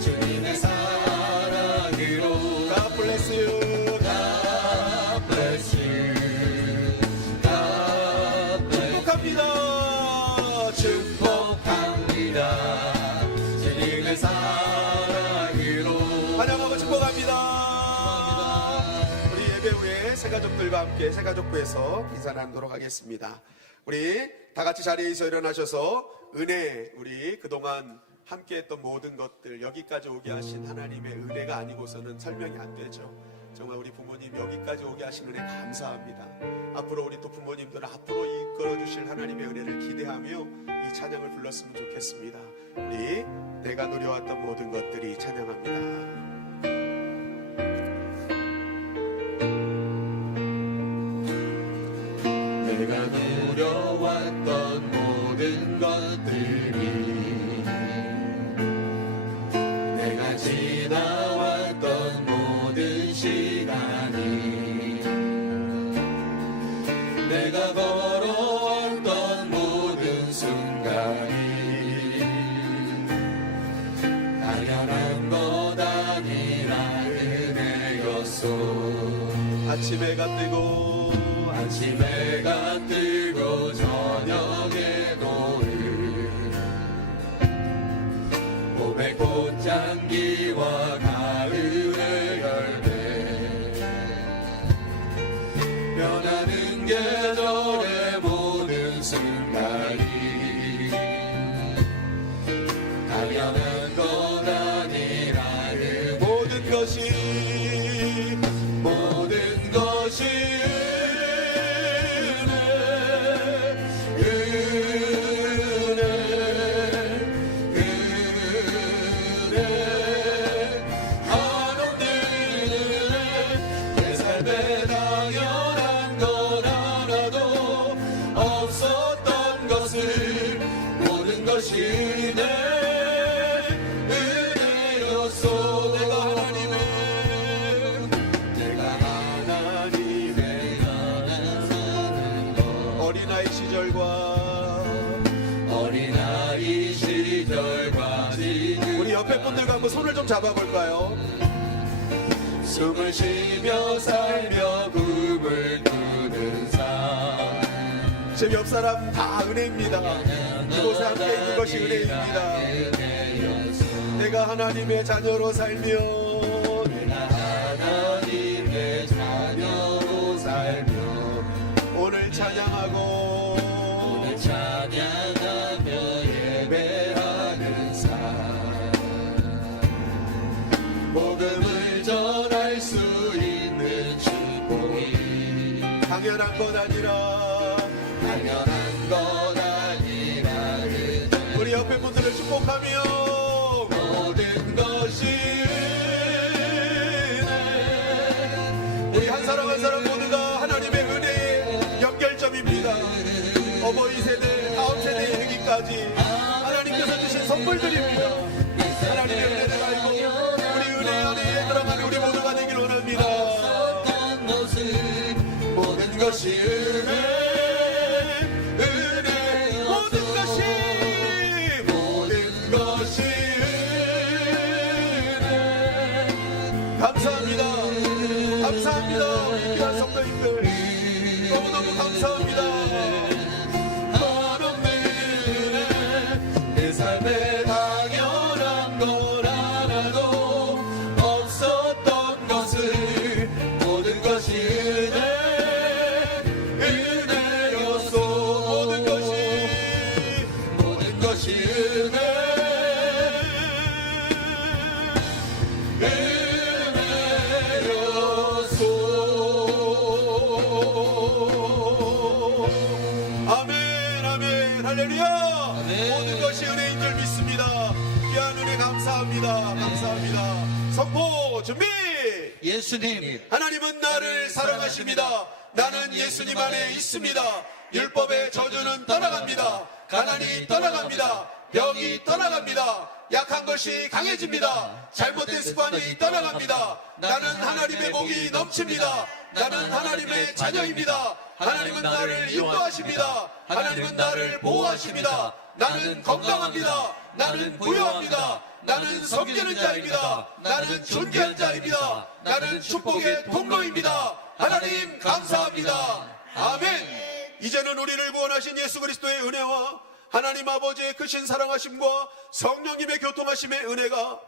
주님의 사랑으로 God bless you. God bless you. God bless you. 축복합니다. 축복합니다. 주님의 사랑으로 환영하고 축복합니다. 우리 예배 후에 새가족들과 함께 새가족부에서 인사 나누도록 하겠습니다. 우리 다 같이 자리에서 일어나셔서 은혜, 우리 그동안 함께했던 모든 것들 여기까지 오게 하신 하나님의 은혜가 아니고서는 설명이 안 되죠. 정말 우리 부모님 여기까지 오게 하신 은혜 감사합니다. 앞으로 우리 또 부모님들 앞으로 이끌어 주실 하나님의 은혜를 기대하며 이 찬양을 불렀으면 좋겠습니다. 우리 내가 누려왔던 모든 것들이 찬양합니다. 내가 누려왔던 모든 것들이 내가 지나왔던 모든 시간이 내가 걸어왔던 모든 순간이 당연한 것 아니라 은혜였소. 아침 해가 뜨고 저녁에 노을 봄의 꽃향기와 가을의 열매 변하는 계절의 모든 순간이 당연한 것 아니라 모든 것이 옆에 분들과 한번 손을 좀 잡아볼까요? 숨을 쉬며 살며 꿈을 꾸는 삶. 지금 옆 사람 다 은혜입니다. 이곳에 함께 있는 것이 은혜입니다. 내가 하나님의 자녀로 살며 오늘 찬양하고 예배하는 삶. 복음을 전할 수 있는 축복이 당연한 것 아니라 당연한 것 아니라 우리 옆에 분들을 축복하며 모든 것이 은혜 우리 한 사람 한 사람 모두가 하나님의 은혜의 연결점입니다. 어버이 세대, 다음 세대의 행위까지 하나님께서 주신 선물들입니다. 하나님의 은혜를 알고 우리 은혜 안에 들어가는 우리 모두가 되길 원합니다. 모든 것이 은혜 은혜 모든 것이 은혜 감사합니다. 감사합니다. 우리 귀한 성도님들 너무너무 감사합니다. 내 삶에 당연한 건 하나도 없었던 것을 모든 것이 은혜였소 모든 것이 은혜였소 아멘 아멘 할렐루야 모든 것이 은혜인 줄 믿습니다. 귀한 은혜 감사합니다. 감사합니다. 선포 준비 예수님 하나님은 나를 사랑하십니다. 나는 예수님 안에 있습니다. 율법의 저주는 떠나갑니다. 가난이 떠나갑니다. 병이 떠나갑니다. 약한 것이 강해집니다. 잘못된 습관이 떠나갑니다. 나는 하나님의 복이 넘칩니다. 나는 하나님의 자녀입니다. 하나님은 나를 인도하십니다. 하나님은 나를 보호하십니다. 나는 건강합니다. 나는 부유합니다. 나는 섬기는 자입니다. 나는 존귀한 자입니다. 나는 축복의 통로입니다. 하나님 감사합니다. 아멘. 이제는 우리를 구원하신 예수 그리스도의 은혜와 하나님 아버지의 크신 사랑하심과 성령님의 교통하심의 은혜가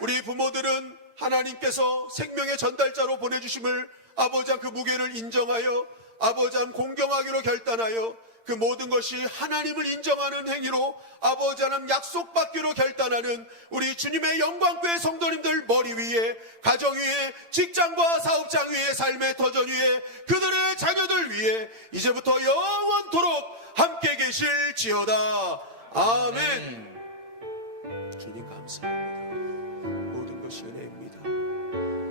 우리 부모들은 하나님께서 생명의 전달자로 보내주심을 아버지한 그 무게를 인정하여 아버지한 공경하기로 결단하여 그 모든 것이 하나님을 인정하는 행위로 아버지 하나님 약속받기로 결단하는 우리 주님의 영광교회 성도님들 머리 위에 가정 위에 직장과 사업장 위에 삶의 터전 위에 그들의 자녀들 위에 이제부터 영원토록 함께 계실지어다. 아멘. 주님 감사합니다. 모든 것이 은혜입니다.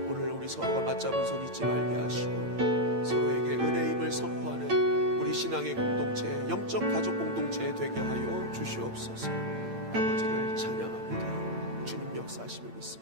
오늘 우리 서로가 맞잡은 손 잊지 말게 하시고 서로에게 은혜임을 선포하는 우리 신앙의 공동체, 영적 가족 공동체 되게 하여 주시옵소서. 아버지를 찬양합니다. 주님 역사하심을 믿습니다.